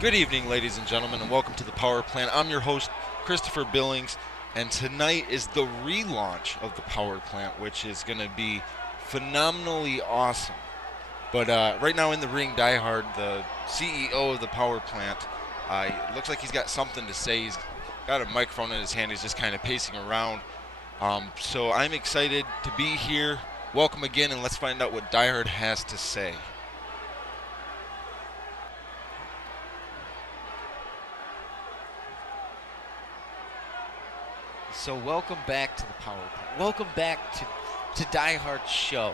Good evening, ladies and gentlemen, and welcome to the Power Plant. I'm your host, Christopher Billings, and tonight is the relaunch of the Power Plant, which is going to be phenomenally awesome. But right now in the ring, Diehard, the CEO of the Power Plant, it looks like he's got something to say. He's got a microphone in his hand. He's just kind of pacing around. So I'm excited to be here. Welcome again, and let's find out what Diehard has to say. So welcome back to the Power Plant. Welcome back to Die Hard's show.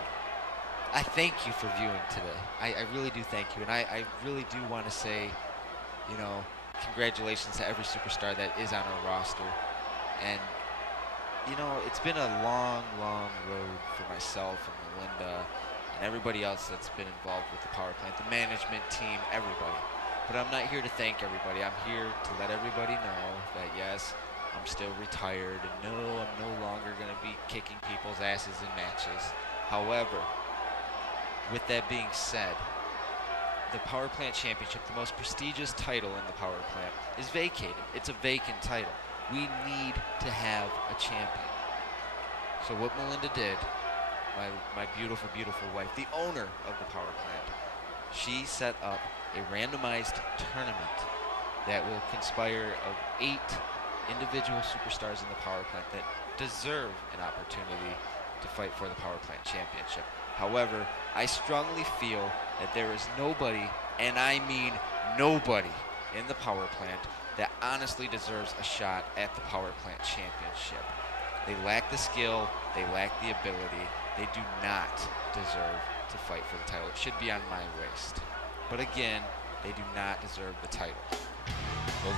I thank you for viewing today. I really do thank you. And I really do want to say, congratulations to every superstar that is on our roster. And, it's been a long, long road for myself and Melinda and everybody else that's been involved with the Power Plant, the management team, everybody. But I'm not here to thank everybody. I'm here to let everybody know that, yes, I'm still retired, and no, I'm no longer going to be kicking people's asses in matches. However, with that being said, the Power Plant Championship, the most prestigious title in the Power Plant, is vacated. It's a vacant title. We need to have a champion. So what Melinda did, my beautiful, beautiful wife, the owner of the Power Plant, she set up a randomized tournament that will conspire of 8 individual superstars in the Power Plant that deserve an opportunity to fight for the Power Plant Championship. However, I strongly feel that there is nobody, and I mean nobody, in the Power Plant that honestly deserves a shot at the Power Plant Championship. They lack the skill, they lack the ability, they do not deserve to fight for the title. It should be on my waist. But again, they do not deserve the title.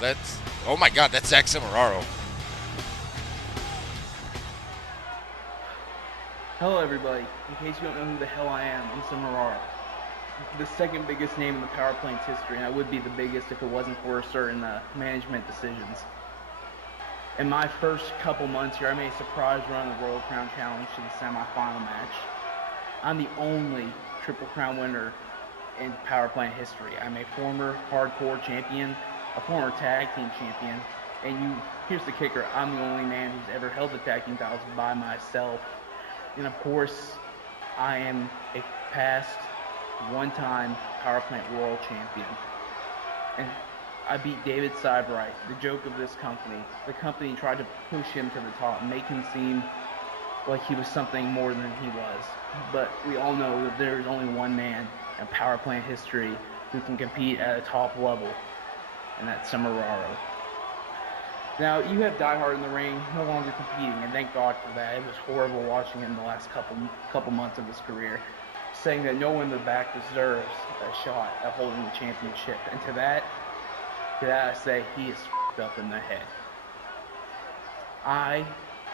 Well, oh my God, that's Zack Samuraro. Hello everybody, in case you don't know who the hell I am, I'm Samuraro. The second biggest name in the Power Plant's history, and I would be the biggest if it wasn't for certain management decisions. In my first couple months here, I made a surprise run of the Royal Crown Challenge to the semi-final match. I'm the only Triple Crown winner in Power Plant history. I'm a former hardcore champion, a former tag team champion, and here's the kicker, I'm the only man who's ever held the tag team titles by myself. And of course, I am a past one-time Power Plant World Champion. And I beat David Seibrecht, the joke of this company. The company tried to push him to the top, make him seem like he was something more than he was. But we all know that there's only one man in Power Plant history who can compete at a top level, and that's Samuraro. Now, you have Diehard in the ring, no longer competing, and thank God for that. It was horrible watching him the last couple months of his career, saying that no one in the back deserves a shot at holding the championship. And to that I say he is f***ed up in the head. I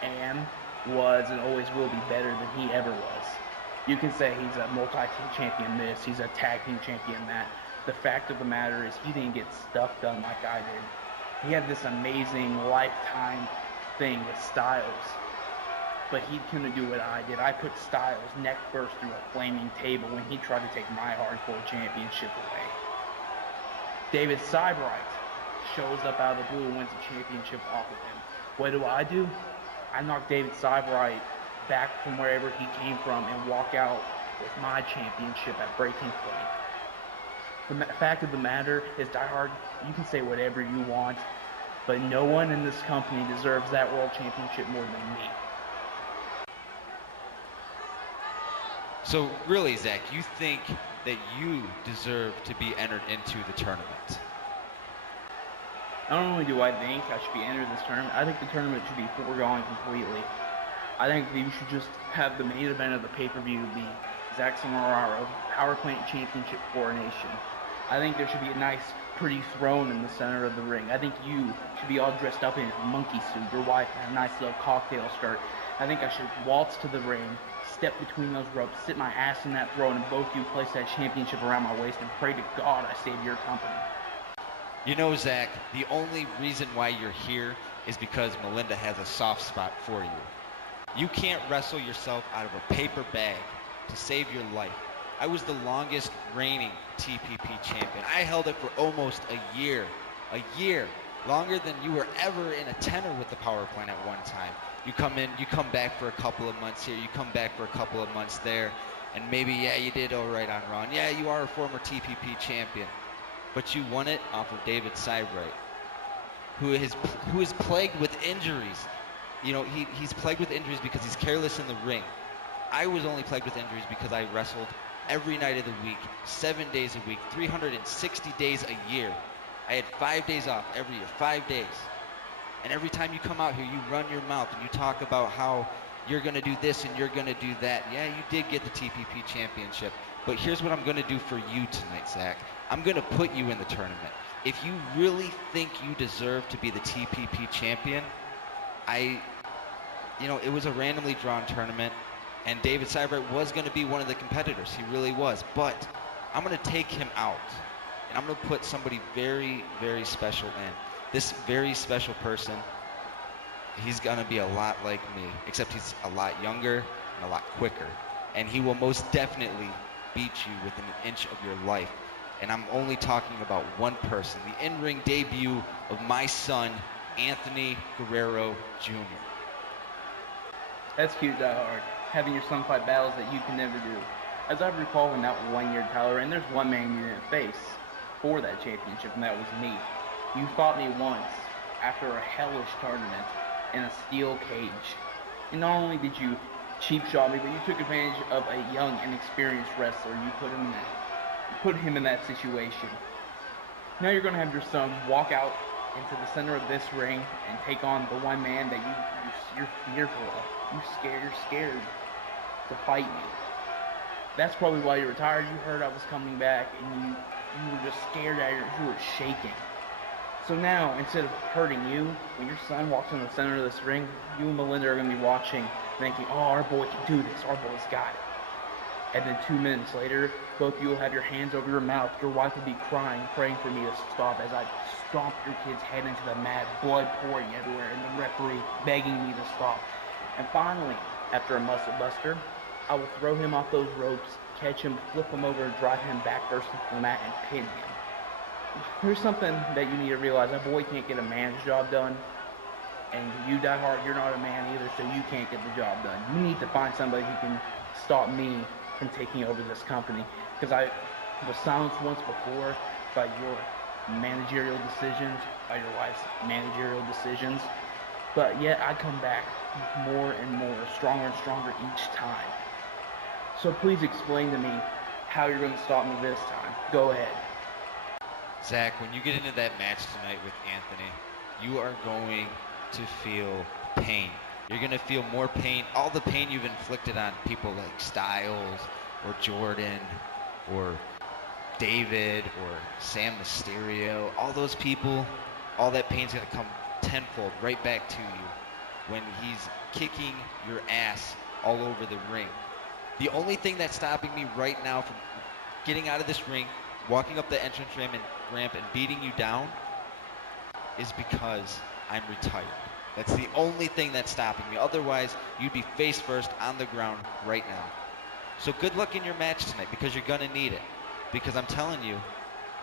am, was, and always will be better than he ever was. You can say he's a multi-team champion this, he's a tag team champion that. The fact of the matter is he didn't get stuff done like I did. He had this amazing lifetime thing with Styles, but he couldn't do what I did. I put Styles neck first through a flaming table when he tried to take my hardcore championship away. David Seibrecht shows up out of the blue and wins the championship off of him. What do? I knock David Seibrecht back from wherever he came from and walk out with my championship at breaking point. The fact of the matter is, Diehard, you can say whatever you want, but no one in this company deserves that world championship more than me. So really, Zach, you think that you deserve to be entered into the tournament? Not only do I think I should be entered this tournament, I think the tournament should be foregone completely. I think that you should just have the main event of the pay-per-view be Zack Samuraro, Power Plant Championship coronation. I think there should be a nice, pretty throne in the center of the ring. I think you should be all dressed up in a monkey suit, your wife in a nice little cocktail skirt. I think I should waltz to the ring, step between those ropes, sit my ass in that throne, and both you place that championship around my waist and pray to God I save your company. You know, Zach, the only reason why you're here is because Melinda has a soft spot for you. You can't wrestle yourself out of a paper bag to save your life. I was the longest reigning TPP champion. I held it for almost a year, longer than you were ever in a tenor with the power plant at one time. You come in, you come back for a couple of months here, you come back for a couple of months there, and maybe, yeah, you did all right on Raw, and yeah, you are a former TPP champion, but you won it off of David Seibrecht, who is plagued with injuries. You know, he's plagued with injuries because he's careless in the ring. I was only plagued with injuries because I wrestled every night of the week, 7 days a week, 360 days a year. I had 5 days off every year, 5 days. And every time you come out here, you run your mouth and you talk about how you're going to do this and you're going to do that. Yeah, you did get the TPP championship. But here's what I'm going to do for you tonight, Zach. I'm going to put you in the tournament. If you really think you deserve to be the TPP champion, it was a randomly drawn tournament. And David Seibrecht was going to be one of the competitors. He really was. But I'm going to take him out. And I'm going to put somebody very, very special in. This very special person, he's going to be a lot like me, except he's a lot younger and a lot quicker. And he will most definitely beat you within an inch of your life. And I'm only talking about one person, the in-ring debut of my son, Anthony Guerrero Jr. That's cute, Die Hard. Having your son fight battles that you can never do. As I recall in that 1 year title reign, there's one man you didn't face for that championship, and that was me. You fought me once after a hellish tournament in a steel cage. And not only did you cheap shot me, but you took advantage of a young, inexperienced wrestler. You put him in that situation. Now you're going to have your son walk out into the center of this ring and take on the one man that you're fearful of. You're scared to fight me. That's probably why you retired. You heard I was coming back, and you were just scared you were shaking. So now, instead of hurting you, when your son walks in the center of this ring, you and Melinda are going to be watching, thinking, oh, our boy can do this, our boy's got it. And then 2 minutes later, both of you will have your hands over your mouth. Your wife will be crying, praying for me to stop as I stomp your kid's head into the mat, blood pouring everywhere, and the referee begging me to stop. And finally, after a muscle buster, I will throw him off those ropes, catch him, flip him over, and drive him back first into the mat and pin him. Here's something that you need to realize. A boy can't get a man's job done. And you, Die Hard, you're not a man either, so you can't get the job done. You need to find somebody who can stop me from taking over this company. Because I was silenced once before by your managerial decisions, by your wife's managerial decisions. But yet I come back more and more, stronger and stronger each time. So please explain to me how you're going to stop me this time. Go ahead. Zach, when you get into that match tonight with Anthony, you are going to feel pain. You're going to feel more pain, all the pain you've inflicted on people like Styles or Jordan or David or Sam Mysterio, all those people, all that pain's going to come tenfold right back to you when he's kicking your ass all over the ring. The only thing that's stopping me right now from getting out of this ring, walking up the entrance ramp and beating you down is because I'm retired. That's the only thing that's stopping me. Otherwise, you'd be face first on the ground right now. So good luck in your match tonight, because you're gonna need it. Because I'm telling you,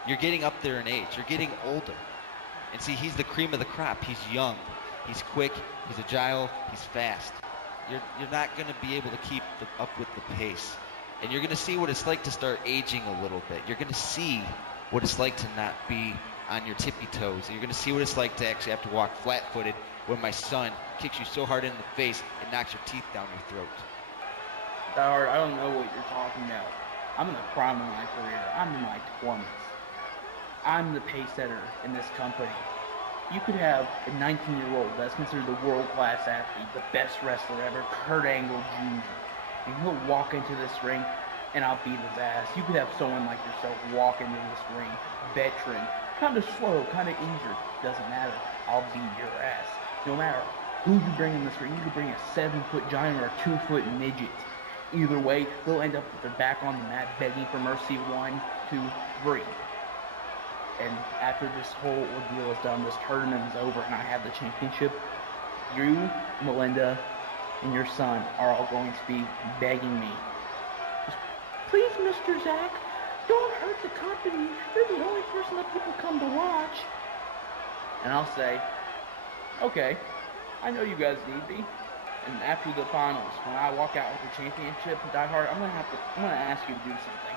you're getting up there in age. You're getting older. And see, he's the cream of the crop. He's young. He's quick. He's agile. He's fast. You're not gonna be able to keep up with the pace. And you're gonna see what it's like to start aging a little bit. You're gonna see what it's like to not be on your tippy toes. You're gonna see what it's like to actually have to walk flat-footed when my son kicks you so hard in the face and knocks your teeth down your throat. Die Hard, I don't know what you're talking about. I'm in the prime of my career. I'm in my 20s. I'm the pace setter in this company. You could have a 19-year-old that's considered the world-class athlete, the best wrestler ever, Kurt Angle Jr., and he'll walk into this ring and I'll beat his ass. You could have someone like yourself walk into this ring, veteran, kind of slow, kind of injured, doesn't matter. I'll beat your ass. No matter who you bring in this ring, you could bring a 7-foot giant or a 2-foot midget. Either way, they'll end up with their back on the mat, begging for mercy. 1, 2, 3. And after this whole ordeal is done, this tournament is over, and I have the championship, you, Melinda, and your son are all going to be begging me. Just, please Mr. Zack. Don't hurt the company. You're the only person that people come to watch. And I'll say, okay, I know you guys need me. And after the finals, when I walk out with the championship, Die Hard, I'm gonna ask you to do something.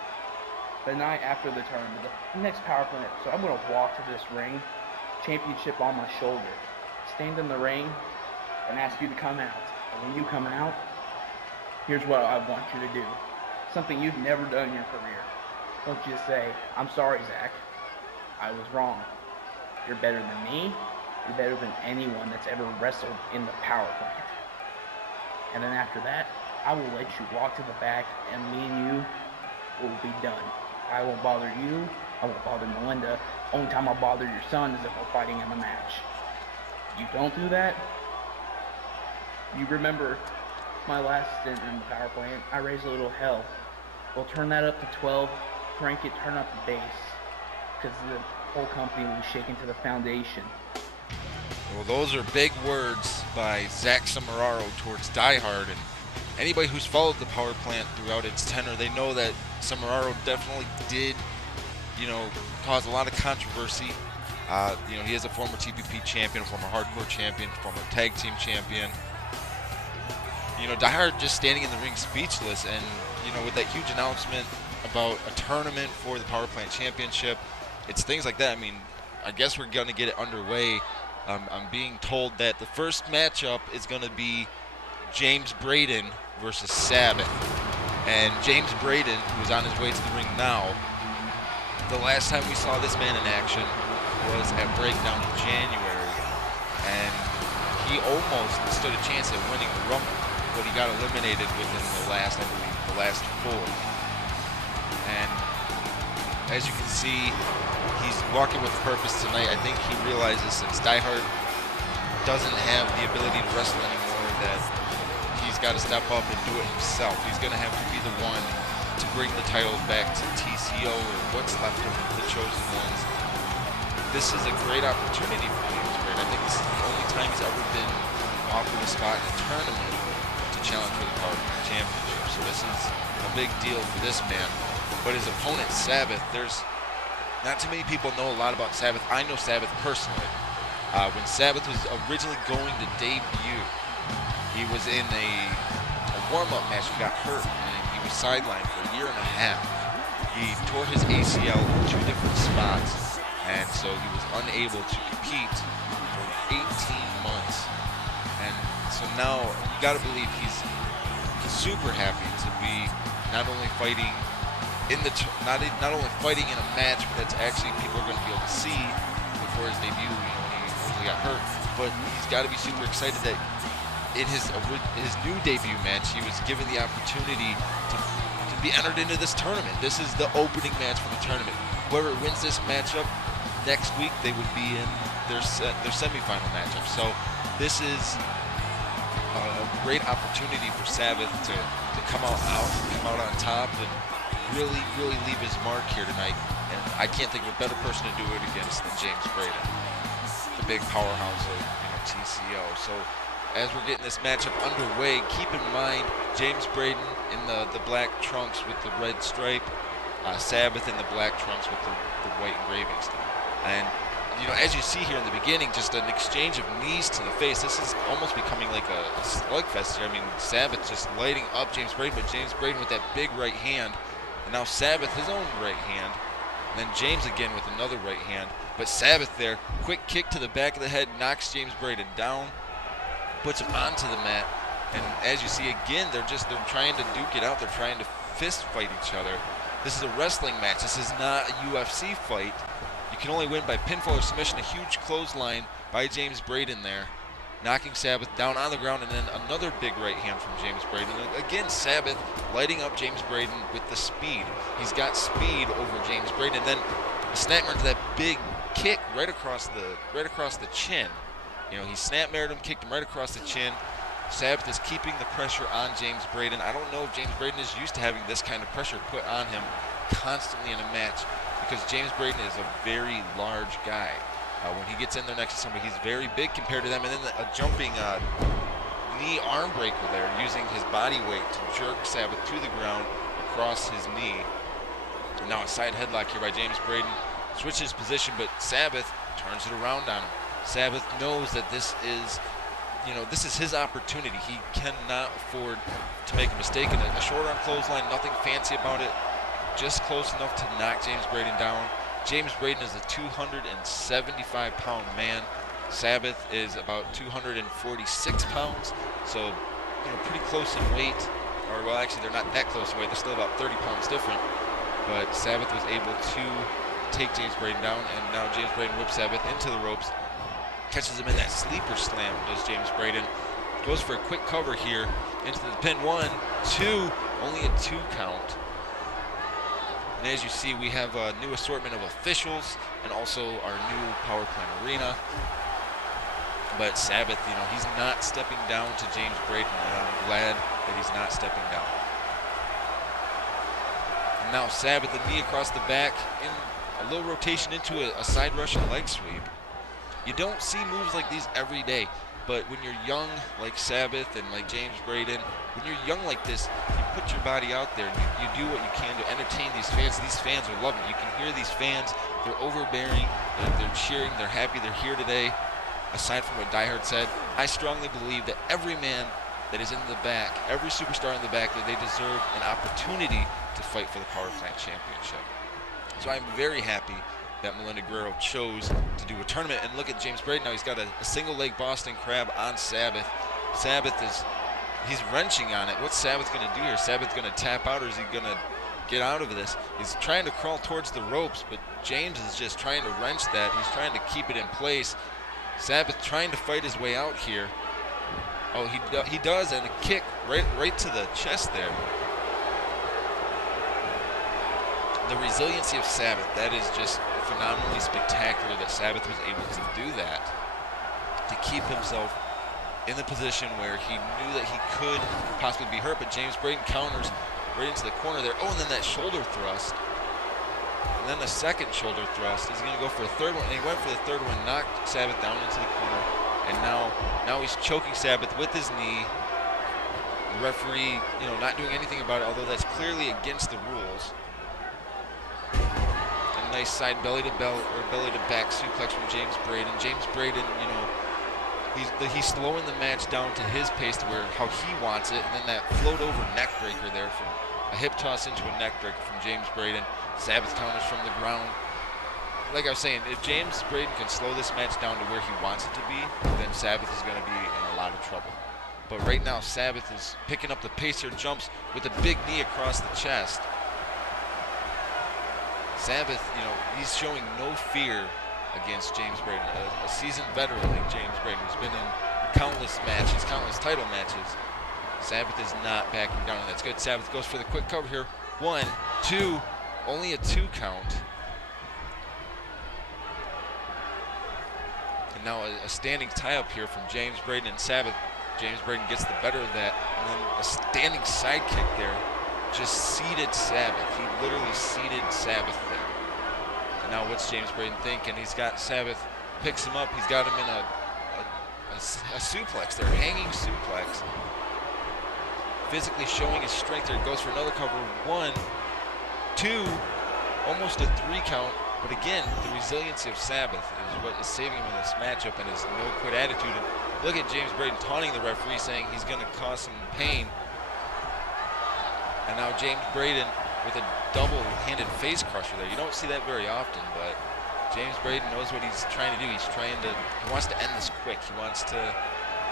The night after the tournament, the next power plant, so I'm gonna walk to this ring, championship on my shoulder, stand in the ring, and ask you to come out. And when you come out, here's what I want you to do. Something you've never done in your career. Don't just say, I'm sorry, Zack. I was wrong. You're better than me. You're better than anyone that's ever wrestled in the power plant. And then after that, I will let you walk to the back, and me and you will be done. I won't bother you. I won't bother Melinda. Only time I'll bother your son is if we're fighting in the match. You don't do that, you remember my last stint in the power plant, I raised a little hell. We'll turn that up to 12, crank it, turn up the bass, because the whole company will be shaken to the foundation. Well, those are big words by Zack Samuraro towards Die Hard, and anybody who's followed the power plant throughout its tenure, they know that Samuraro definitely did, cause a lot of controversy. He is a former TPP champion, former hardcore champion, former tag team champion. Die Hard just standing in the ring speechless, and with that huge announcement about a tournament for the power plant championship, it's things like that. I mean, I guess we're gonna get it underway. I'm being told that the first matchup is gonna be James Braden versus Sabbath, and James Braden, who's on his way to the ring now, the last time we saw this man in action was at Breakdown in January, and he almost stood a chance at winning the Rumble, but he got eliminated within the last 4. And as you can see, he's walking with purpose tonight. I think he realizes since Die Hard doesn't have the ability to wrestle anymore, that he's got to step up and do it himself. He's going to have to be the one to bring the titles back to TCO, or what's left of the Chosen Ones. This is a great opportunity for James Braden. I think this is the only time he's ever been offered a spot in a tournament to challenge for the Power Championship. So this is a big deal for this man. But his opponent, Sabbath, there's not too many people know a lot about Sabbath. I know Sabbath personally. When Sabbath was originally going to debut, he was in a warm-up match. He got hurt, and he was sidelined for a year and a half. He tore his ACL in 2 different spots, and so he was unable to compete for 18 months. And so now you got to believe he's super happy to be not only fighting in the not only fighting in a match, but that's actually people are going to be able to see before his debut. When he originally got hurt, but he's got to be super excited that in his new debut match, he was given the opportunity to be entered into this tournament. This is the opening match for the tournament. Whoever wins this matchup next week, they would be in their semifinal matchup. So this is a great opportunity for Sabbath to come out on top and really leave his mark here tonight. And I can't think of a better person to do it against than James Braden, the big powerhouse of TCO. So as we're getting this matchup underway, keep in mind James Braden in the black trunks with the red stripe, Sabbath in the black trunks with the white engraving style. And as you see here in the beginning, just an exchange of knees to the face. This is almost becoming like a slugfest here. I mean, Sabbath just lighting up James Braden, but James Braden with that big right hand, and now Sabbath his own right hand, and then James again with another right hand. But Sabbath there, quick kick to the back of the head, knocks James Braden down, puts him onto the mat, and as you see again, they're trying to duke it out. They're trying to fist fight each other. This is a wrestling match. This is not a UFC fight. You can only win by pinfall or submission. A huge clothesline by James Braden there, knocking Sabbath down on the ground, and then another big right hand from James Braden. And again, Sabbath lighting up James Braden with the speed. He's got speed over James Braden. And then a snapmare to that big kick right across the chin. He snap-married him, kicked him right across the chin. Sabbath is keeping the pressure on James Braden. I don't know if James Braden is used to having this kind of pressure put on him constantly in a match, because James Braden is a very large guy. When he gets in there next to somebody, he's very big compared to them. And then a jumping knee arm breaker there, using his body weight to jerk Sabbath to the ground across his knee. And now a side headlock here by James Braden. Switches position, but Sabbath turns it around on him. Sabbath knows that this is, this is his opportunity. He cannot afford to make a mistake in it. A short arm clothesline, nothing fancy about it. Just close enough to knock James Braden down. James Braden is a 275-pound man. Sabbath is about 246 pounds. So, pretty close in weight. Or, well, actually, they're not that close in weight. They're still about 30 pounds different. But Sabbath was able to take James Braden down, and now James Braden whips Sabbath into the ropes. Catches him in that sleeper slam, does James Braden. Goes for a quick cover here into the pin. 1, 2, only a 2 count. And as you see, we have a new assortment of officials and also our new Power Plant Arena. But Sabbath, he's not stepping down to James Braden, and I'm glad that he's not stepping down. And now Sabbath, a knee across the back, in a little rotation into a side Russian leg sweep. You don't see moves like these every day, but when you're young like Sabbath and like James Braden, when you're young like this, you put your body out there and you do what you can to entertain these fans. These fans are loving it. You can hear these fans. They're overbearing. They're cheering. They're happy they're here today. Aside from what Die Hard said, I strongly believe that every man that is in the back, every superstar in the back, that they deserve an opportunity to fight for the Power Plant Championship. So I'm very happy that Melinda Guerrero chose to do a tournament. And look at James Braden now. He's got a single leg Boston Crab on Sabbath. Sabbath he's wrenching on it. What's Sabbath going to do here? Sabbath going to tap out, or is he going to get out of this? He's trying to crawl towards the ropes, but James is just trying to wrench that. He's trying to keep it in place. Sabbath trying to fight his way out here. Oh, he does, and a kick right to the chest there. The resiliency of Sabbath, that is just phenomenally spectacular that Sabbath was able to do that, to keep himself in the position where he knew that he could possibly be hurt, but James Braden counters right into the corner there. Oh, and then that shoulder thrust. And then the second shoulder thrust. Is he going to go for a third one? And he went for the third one, knocked Sabbath down into the corner. And now he's choking Sabbath with his knee. The referee, not doing anything about it, although that's clearly against the rules. A nice side belly to back suplex from James Braden. James Braden, he's slowing the match down to his pace, to where how he wants it. And then that float over neck breaker there, from a hip toss into a neck breaker from James Braden. Sabbath counters from the ground. Like I was saying, if James Braden can slow this match down to where he wants it to be, then Sabbath is going to be in a lot of trouble. But right now, Sabbath is picking up the pace here, jumps with a big knee across the chest. Sabbath, he's showing no fear against James Braden, a seasoned veteran like James Braden, who's been in countless matches, countless title matches. Sabbath is not backing down, and that's good. Sabbath goes for the quick cover here. 1, 2, only a 2 count. And now a standing tie-up here from James Braden and Sabbath. James Braden gets the better of that, and then a standing side kick there. Just seated Sabbath. He literally seated Sabbath there. And now what's James Braden thinking? He's got Sabbath, picks him up. He's got him in a suplex there, hanging suplex. Physically showing his strength there. Goes for another cover. 1, 2, almost a 3 count. But again, the resiliency of Sabbath is what is saving him in this matchup, and his no-quit attitude. And look at James Braden taunting the referee, saying he's going to cause him pain. And now James Braden with a double-handed face crusher there. You don't see that very often, but James Braden knows what he's trying to do. He wants to end this quick. He wants to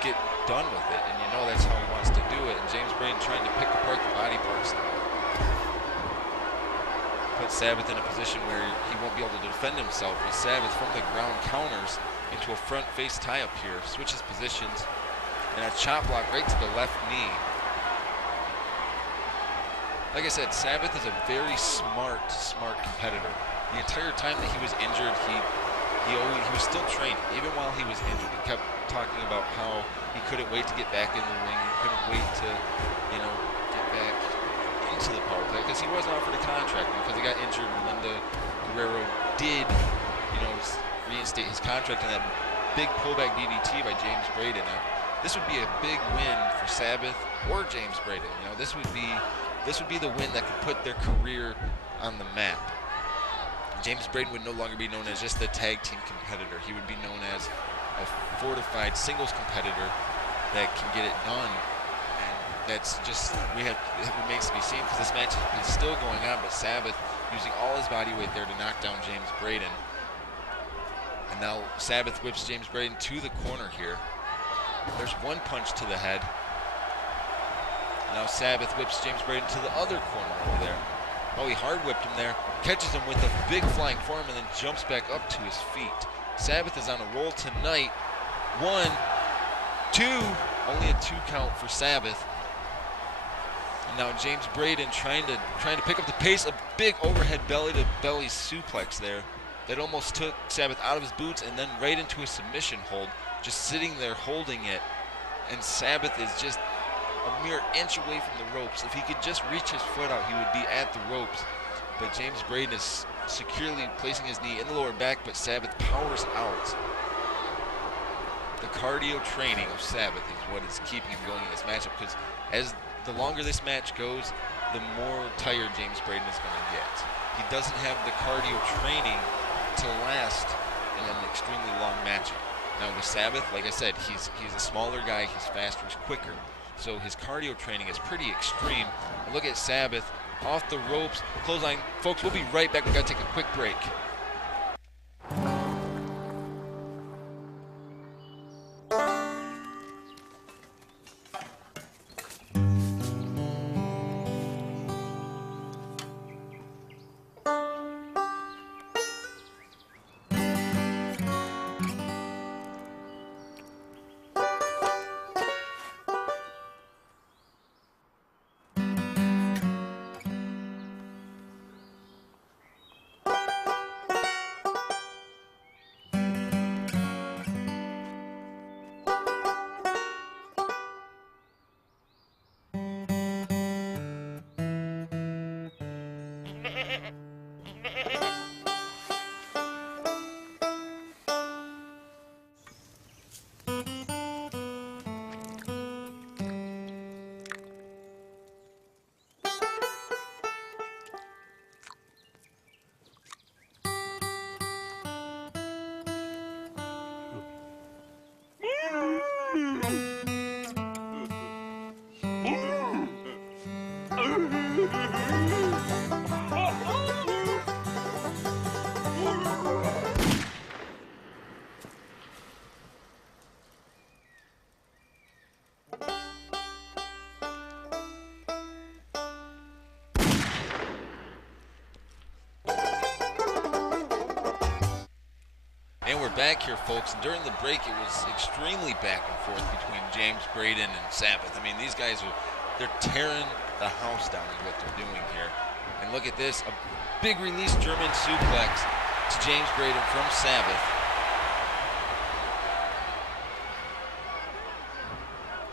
get done with it, and that's how he wants to do it. And James Braden trying to pick apart the body parts now. Put Sabbath in a position where he won't be able to defend himself. But Sabbath from the ground counters into a front face tie-up here, switches positions, and a chop block right to the left knee. Like I said, Sabbath is a very smart competitor. The entire time that he was injured, he was still training. Even while he was injured, he kept talking about how he couldn't wait to get back in the ring. He couldn't wait to, get back into the power play, because he wasn't offered a contract. Because he got injured, Melinda Guerrero did, reinstate his contract, and that big pullback DDT by James Braden. Now, this would be a big win for Sabbath or James Braden. This would be this would be the win that could put their career on the map. James Braden would no longer be known as just the tag team competitor. He would be known as a fortified singles competitor that can get it done. And that's just, it remains to be seen, because this match is still going on, but Sabbath using all his body weight there to knock down James Braden. And now Sabbath whips James Braden to the corner here. There's one punch to the head. Now Sabbath whips James Braden to the other corner over there. Oh, he hard whipped him there, catches him with a big flying forearm, and then jumps back up to his feet. Sabbath is on a roll tonight. 1, 2, only a 2 count for Sabbath. And now James Braden trying to pick up the pace. A big overhead belly-to-belly suplex there that almost took Sabbath out of his boots and then right into a submission hold, just sitting there holding it. And Sabbath is just a mere inch away from the ropes. If he could just reach his foot out, he would be at the ropes. But James Braden is securely placing his knee in the lower back, but Sabbath powers out. The cardio training of Sabbath is what is keeping him going in this matchup, because as the longer this match goes, the more tired James Braden is going to get. He doesn't have the cardio training to last in an extremely long matchup. Now with Sabbath, like I said, he's a smaller guy, he's faster, he's quicker. So his cardio training is pretty extreme. And look at Sabbath off the ropes, clothesline. Folks, we'll be right back. We've got to take a quick break. And we're back here, folks. And during the break, it was extremely back and forth between James Braden and Sabbath. I mean, these guys, they're tearing the house down is what they're doing here. And look at this, a big release German suplex to James Braden from Sabbath.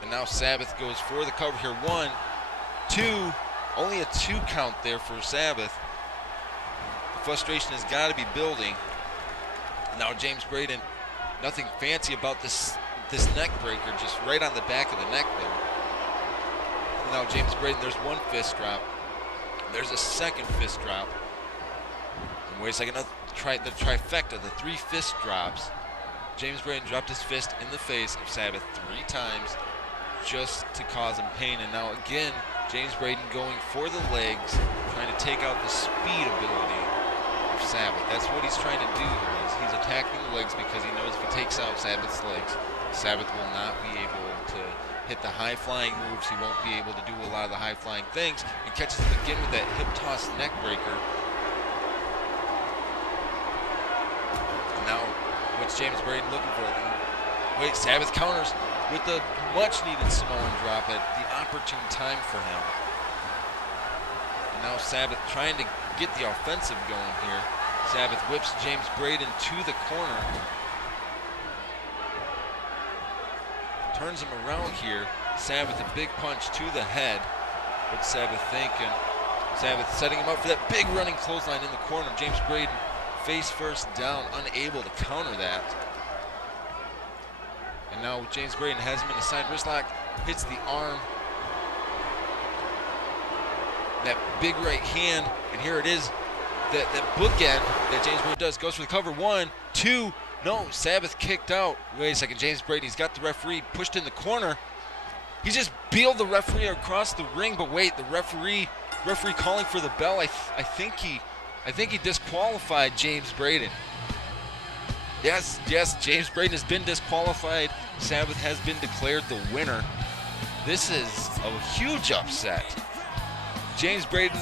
And now Sabbath goes for the cover here. 1, 2, only a 2 count there for Sabbath. The frustration has got to be building. Now James Braden, nothing fancy about this neck breaker, just right on the back of the neck there. And now James Braden, there's one fist drop. There's a second fist drop. And wait a second, the trifecta, the 3 fist drops. James Braden dropped his fist in the face of Sabbath 3 times just to cause him pain. And now again, James Braden going for the legs, trying to take out the speed ability of Sabbath. That's what he's trying to do here. He's attacking the legs because he knows if he takes out Sabbath's legs, Sabbath will not be able to hit the high-flying moves. He won't be able to do a lot of the high-flying things, and catches him again with that hip-toss neck breaker. And now, what's James Braden looking for? Wait, Sabbath counters with the much-needed Samoan drop at the opportune time for him. And now Sabbath trying to get the offensive going here. Sabbath whips James Braden to the corner. Turns him around here. Sabbath a big punch to the head. What's Sabbath thinking? Sabbath setting him up for that big running clothesline in the corner. James Braden face first down, unable to counter that. And now James Braden has him in a side wrist lock, hits the arm. that big right hand, and here it is. That bookend that James Braden does goes for the cover. 1, 2. No, Sabbath kicked out. Wait a second, James Braden, he's got the referee pushed in the corner. He just beeled the referee across the ring, but wait, the referee calling for the bell. I think he disqualified James Braden. Yes, James Braden has been disqualified. Sabbath has been declared the winner. This is a huge upset. James Braden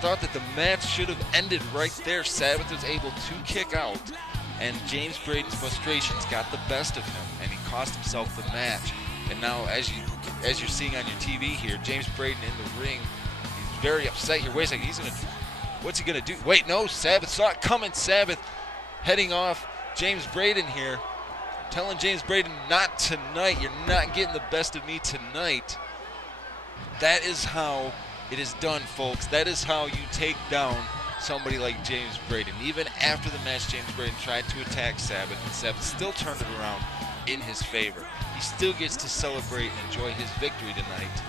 thought that the match should have ended right there. Sabbath was able to kick out, and James Braden's frustrations got the best of him, and he cost himself the match. And now, as you're seeing on your TV here, James Braden in the ring, he's very upset here. Wait a second, what's he gonna do? Wait, no, Sabbath saw it coming. Sabbath heading off James Braden here, telling James Braden, not tonight. You're not getting the best of me tonight. That is how it is done, folks. That is how you take down somebody like James Braden. Even after the match, James Braden tried to attack Sabbath, and Sabbath still turned it around in his favor. He still gets to celebrate and enjoy his victory tonight.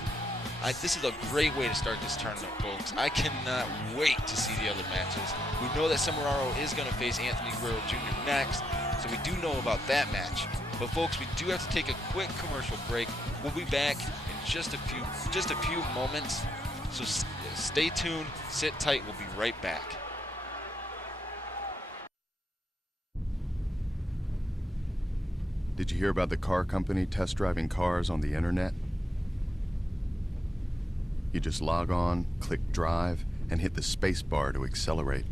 This is a great way to start this tournament, folks. I cannot wait to see the other matches. We know that Samuraro is going to face Anthony Guerrero Jr. next, so we do know about that match. But folks, we do have to take a quick commercial break. We'll be back in just a few moments. So stay tuned, sit tight, we'll be right back. Did you hear about the car company test driving cars on the internet? You just log on, click drive, and hit the space bar to accelerate,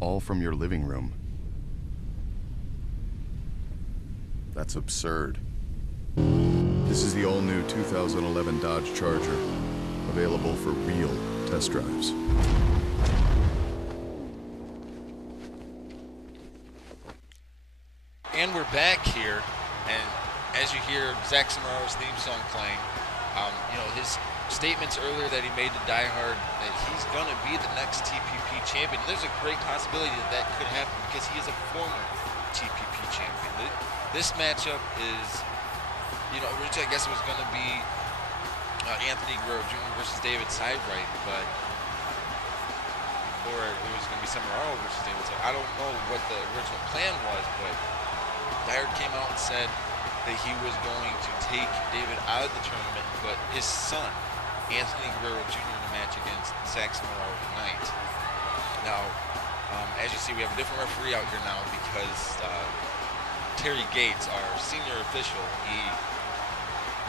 all from your living room. That's absurd. This is the all-new 2011 Dodge Charger, available for real test drives. And we're back here, and as you hear Zack Samuraro's theme song playing, his statements earlier that he made to Die Hard that he's going to be the next TPP champion. There's a great possibility that could happen because he is a former TPP champion. This matchup is, originally I guess it was going to be Anthony Guerrero Jr. versus David Seibrecht, or it was going to be Samuraro versus David Seibrecht. I don't know what the original plan was, but Die Hard came out and said that he was going to take David out of the tournament, but his son, Anthony Guerrero Jr. in a match against Zack Samuraro tonight. Now, as you see, we have a different referee out here now because Terry Gates, our senior official,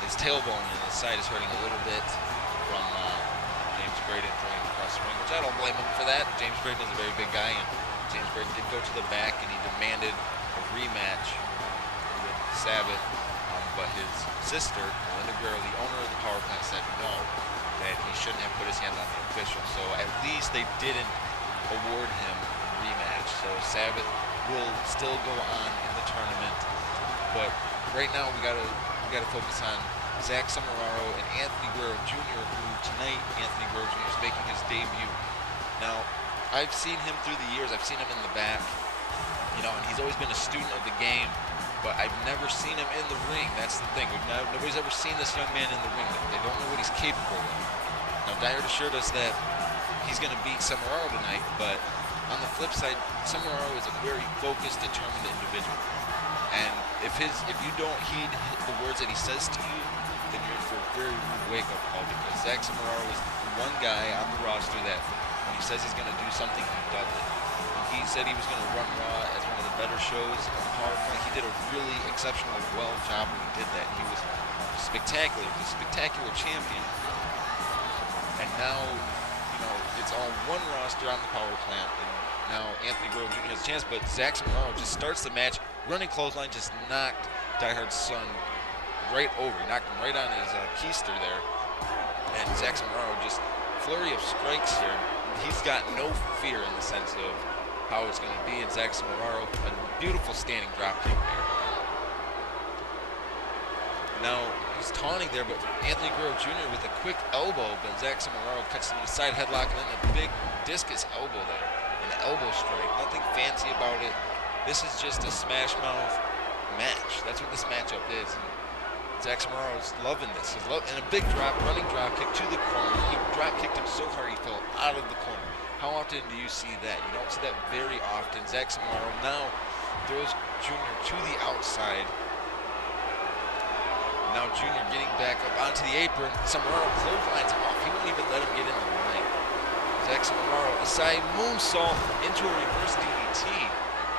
his tailbone and his side is hurting a little bit from James Braden throwing across the ring, which I don't blame him for that. James Braden is a very big guy, and James Braden did go to the back and he demanded a rematch with Sabbath, but his sister, Linda Guerrero, the owner of the power plant, said no, that he shouldn't have put his hands on the official. So at least they didn't award him a rematch. So Sabbath will still go on in the tournament, but right now we gotta focus on Zack Samuraro and Anthony Guerrero Jr., who tonight Anthony Guerrero Jr. is making his debut. Now, I've seen him through the years. I've seen him in the back, and he's always been a student of the game, but I've never seen him in the ring. That's the thing. Nobody's ever seen this young man in the ring. They don't know what he's capable of. Now, Dyer assured us that he's going to beat Samuraro tonight, but on the flip side, Samuraro is a very focused, determined individual. And if you don't heed the words that he says to you, then you're in for a very rude wake-up call, because Zack Samuraro is the one guy on the roster that when he says he's going to do something, he does it. When he said he was going to run Raw as one of the better shows on the power plant, he did a really exceptional, well job when he did that. He was spectacular. He was a spectacular champion. And now, it's all one roster on the power plant, and now Anthony Guerrero Jr. has a chance, but Zack Samuraro just starts the match, running clothesline, just knocked Die Hard's son right over. He knocked him right on his keister there, and Zack Samuraro just flurry of strikes here. He's got no fear in the sense of how it's going to be, and Zack Samuraro, a beautiful standing drop kick there. Now, he's taunting there, but Anthony Guerrero Jr. with a quick elbow, but Zack Samuraro catches him with a side headlock, and then a big discus elbow there. An elbow strike. Nothing fancy about it. This is just a smash mouth match. That's what this matchup is. And Zack Samuraro's loving this. And a big running drop kick to the corner. He drop kicked him so hard he fell out of the corner. How often do you see that? You don't see that very often. Zack Samuraro now throws Junior to the outside. Now Junior getting back up onto the apron. Samuraro clotheslines him off. He won't even let him get in the ring. Zack Samuraro, a side moonsault into a reverse DDT.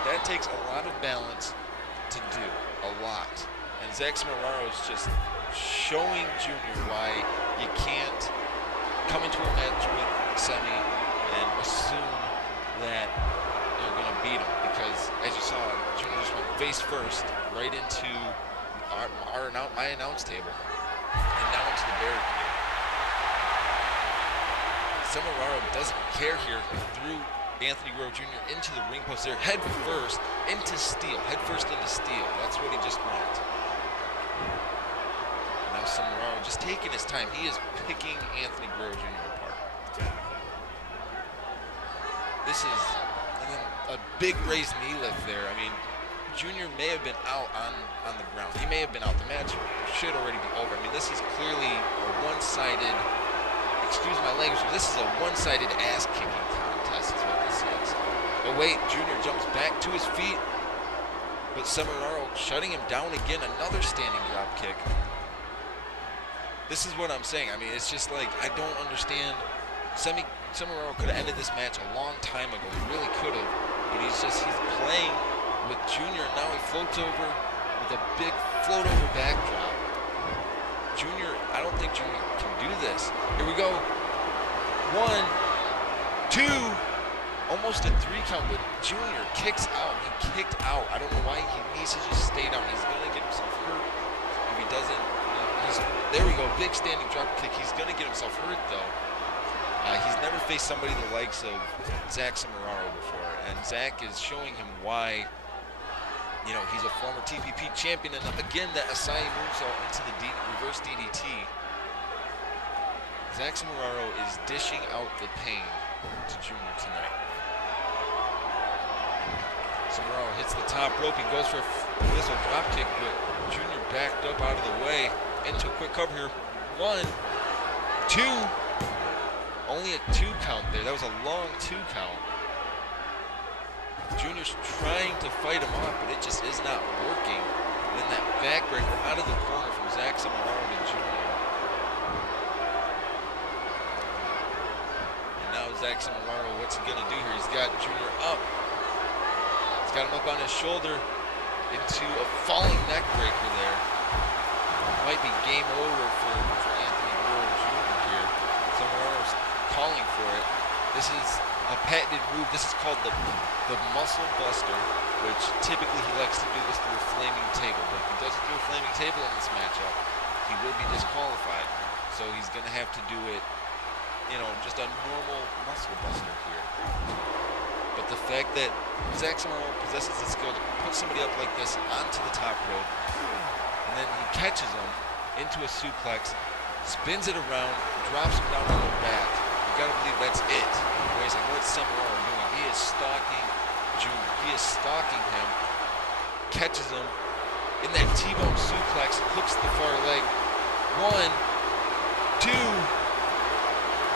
That takes a lot of balance to do, a lot. And Zack Samuraro is just showing Junior why you can't come into a match with Semi and assume that you're going to beat him. Because, as you saw, Junior just went face first right into my announce table and down into the barricade. Samuraro doesn't care here, threw Anthony Guerrero Jr. into the ring post there, head first into steel. That's what he just went. Now Samuraro just taking his time. He is picking Anthony Guerrero Jr. apart. This is a big raised knee lift there. I mean, Junior may have been out on the ground. He may have been out. The match should already be over. I mean, this is clearly a one-sided, excuse my language, this is a one-sided ass-kicking contest is what this is. But wait, Junior jumps back to his feet, but Samuraro shutting him down again, another standing drop kick. This is what I'm saying. I mean, it's just like, I don't understand. Samuraro could have ended this match a long time ago. He really could have, but he's playing with Junior, and now he floats over with a big float over backdrop. Junior, I don't think Junior can do this. Here we go. 1, 2, almost a 3 count, but Junior kicks out. He kicked out. I don't know why he needs to just stay down. He's gonna get himself hurt if he doesn't. There we go, big standing drop kick. He's gonna get himself hurt though. He's never faced somebody the likes of Zack Samuraro before, and Zack is showing him why. You know, he's a former TPP champion, and again, that Asai moonsault into the reverse DDT. Zack Samuraro is dishing out the pain to Junior tonight. Samuraro hits the top rope. He goes for a missile drop kick, but Junior backed up out of the way into a quick cover here. 1, 2. Only a 2 count there. That was a long 2 count. Junior's trying to fight him off, but it just is not working. And then that backbreaker out of the corner from Zack Samuraro to Junior. And now Zack Samuraro, what's he gonna do here? He's got Junior up. He's got him up on his shoulder into a falling neck breaker there. Might be game over for Anthony Guerrero Jr. here. Samuraro's calling for it. This is a patented move. This is called the muscle buster, which typically he likes to do this through a flaming table. But if he does it through a flaming table in this matchup, he will be disqualified. So he's going to have to do it, you know, just a normal muscle buster here. But the fact that Zack Samuraro possesses the skill to put somebody up like this onto the top rope, and then he catches him into a suplex, spins it around, drops him down on the back. You gotta believe that's it. He's like, what's Samuraro doing? He is stalking Junior. He is stalking him, catches him in that T-bone suplex, hooks the far leg. 1, 2,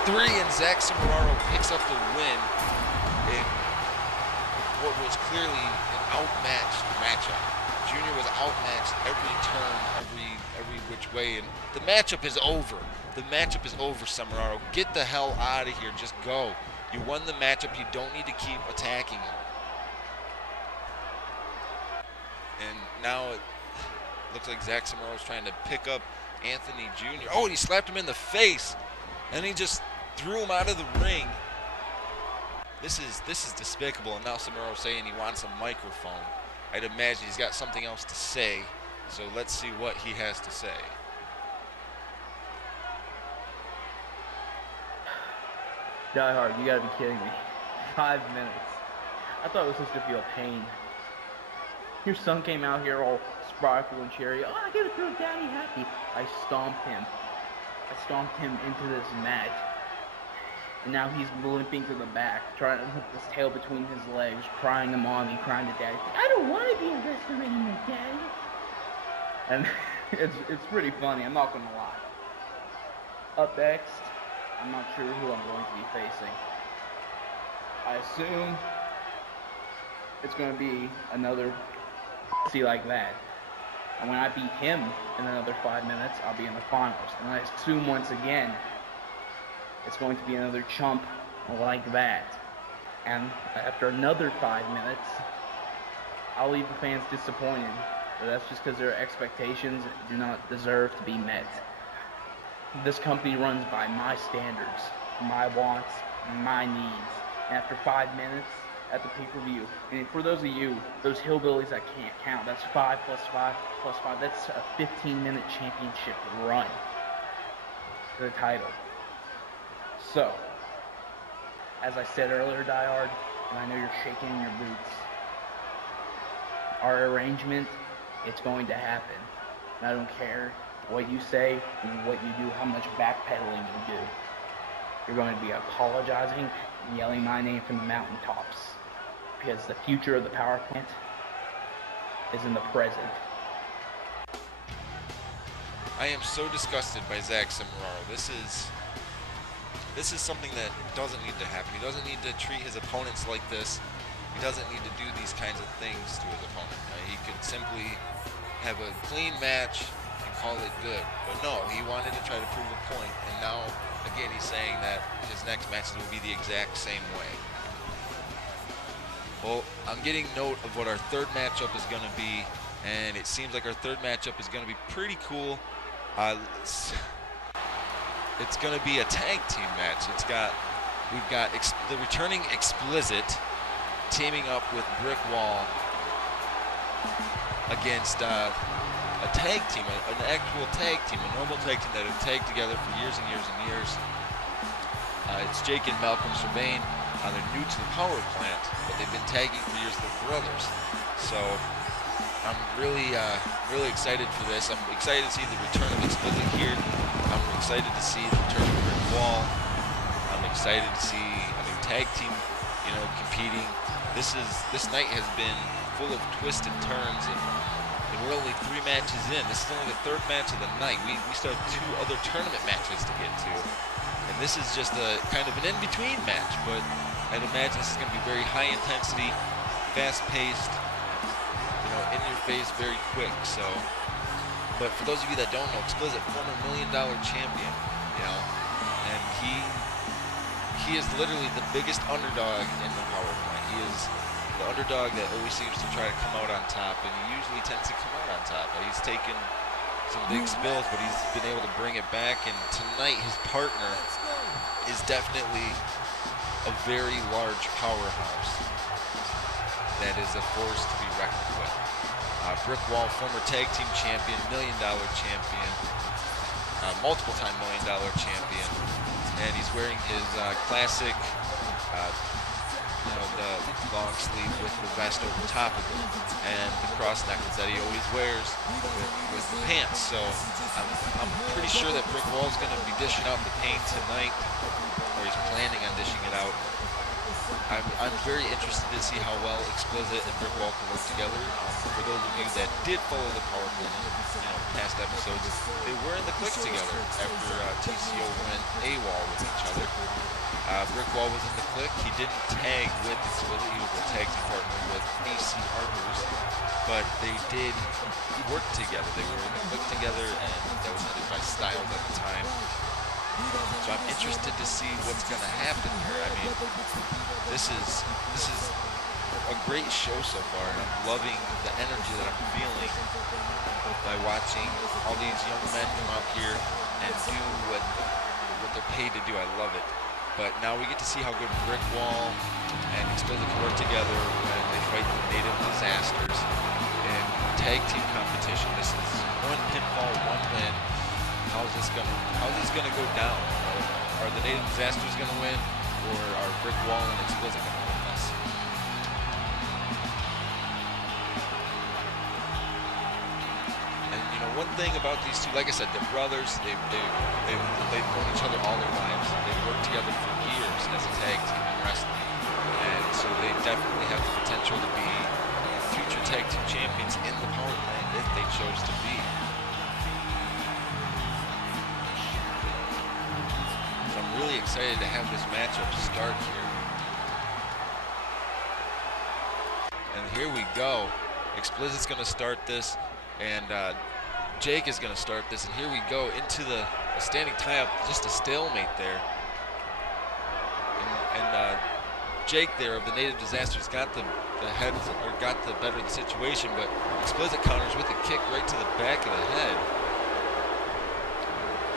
3, and Zack Samuraro picks up the win in what was clearly an outmatched matchup. Junior was outmatched every turn, every which way, and the matchup is over. The matchup is over, Samuraro. Get the hell out of here. Just go. You won the matchup. You don't need to keep attacking him. And now it looks like Zack Samuraro is trying to pick up Anthony Jr. Oh, and he slapped him in the face. And he just threw him out of the ring. This is despicable. And now Samuraro saying he wants a microphone. I'd imagine he's got something else to say. So let's see what he has to say. Die Hard, you gotta be kidding me. 5 minutes. I thought it was supposed to feel pain. Your son came out here all sparkle and cherry. Oh, I gotta feel daddy happy. I stomped him. I stomped him into this mat. And now he's limping to the back, trying to put his tail between his legs, crying to mommy, crying to daddy. I don't want to be in wrestling anymore, daddy. And It's pretty funny, I'm not gonna lie. Up next, I'm not sure who I'm going to be facing. I assume it's going to be another see like that. And when I beat him in another 5 minutes, I'll be in the finals. And I assume once again, it's going to be another chump like that. And after another 5 minutes, I'll leave the fans disappointed. But that's just because their expectations do not deserve to be met. This company runs by my standards, my wants, my needs. And after 5 minutes at the pay-per-view, and for those of you, those hillbillies that can't count, that's 5 plus 5 plus 5. That's a 15-minute championship run to the title. So, as I said earlier, Diehard, and I know you're shaking in your boots, our arrangement, it's going to happen. And I don't care what you say, what you do, how much backpedaling you do. You're going to be apologizing and yelling my name from the mountaintops. Because the future of the power plant is in the present. I am so disgusted by Zack Samuraro. This is something that doesn't need to happen. He doesn't need to treat his opponents like this. He doesn't need to do these kinds of things to his opponent. He could simply have a clean match and call it good. But no, he wanted to try to prove a point, and now, again, he's saying that his next matches will be the exact same way. Well, I'm getting note of what our third matchup is going to be, and it seems like our third matchup is going to be pretty cool. It's going to be a tag team match. We've got the returning Explicit teaming up with Brick Wall against a tag team, an actual tag team, a normal tag team that have tagged together for years and years and years. It's Jake and Malcolm Servain. They're new to the power plant, but they've been tagging for years. They're brothers. So I'm really excited for this. I'm excited to see the return of Explicit here. I'm excited to see the return of Brick Wall. I'm excited to see a new tag team, competing. This night has been full of twists and turns, and we're only 3 matches in. This is only the 3rd match of the night. We still have 2 other tournament matches to get to. And this is just a kind of an in-between match, but I'd imagine this is going to be very high intensity, fast-paced, in your face, very quick. So, but for those of you that don't know, Explicit, former $1 million champion, and he is literally the biggest underdog in the power plant. He is the underdog that always seems to try to come out on top, and he usually tends to come out on top. He's taken some big spills, but he's been able to bring it back, and tonight his partner is definitely a very large powerhouse that is a force to be reckoned with. Brick Wall, former tag team champion, $1 million champion, multiple-time $1 million champion, and he's wearing his classic, the long sleeve with the vest over top of it, and the cross necklace that he always wears with the pants. So I'm pretty sure that Brick Wall is going to be dishing out the paint tonight, or he's planning on dishing it out. I'm very interested to see how well Explicit and Brick Wall can work together. For those of you that did follow the power plant in past episodes, they were in the click together after TCO went AWOL with each other. Brick Wall was in the click. He didn't tag with Explicit. He was a tag team partner with AC Harpers, but they did work together. They were in the click together, and that was headed by Styles at the time. So I'm interested to see what's going to happen here. I mean, this is a great show so far, and I'm loving the energy that I'm feeling by watching all these young men come out here and do what they're paid to do. I love it. But now we get to see how good Brick Wall and Explicit can work together when they fight the native disasters in tag team competition. This is 1 pinfall, 1 win. How's this gonna go down? Are the native disasters gonna win, or are Brick Wall and Explicit gonna win this? And one thing about these two, like I said, they're brothers. They've known each other all their lives. They've worked together for years as a tag team in wrestling, and so they definitely have the potential to be future tag team champions in the power plant if they chose to be. really excited to have this matchup start here. And here we go. Explicit's going to start this, and Jake is going to start this. And here we go into the standing tie-up, just a stalemate there. And Jake there of the Native Disasters got the head, or got the better of the situation, but Explicit counters with a kick right to the back of the head.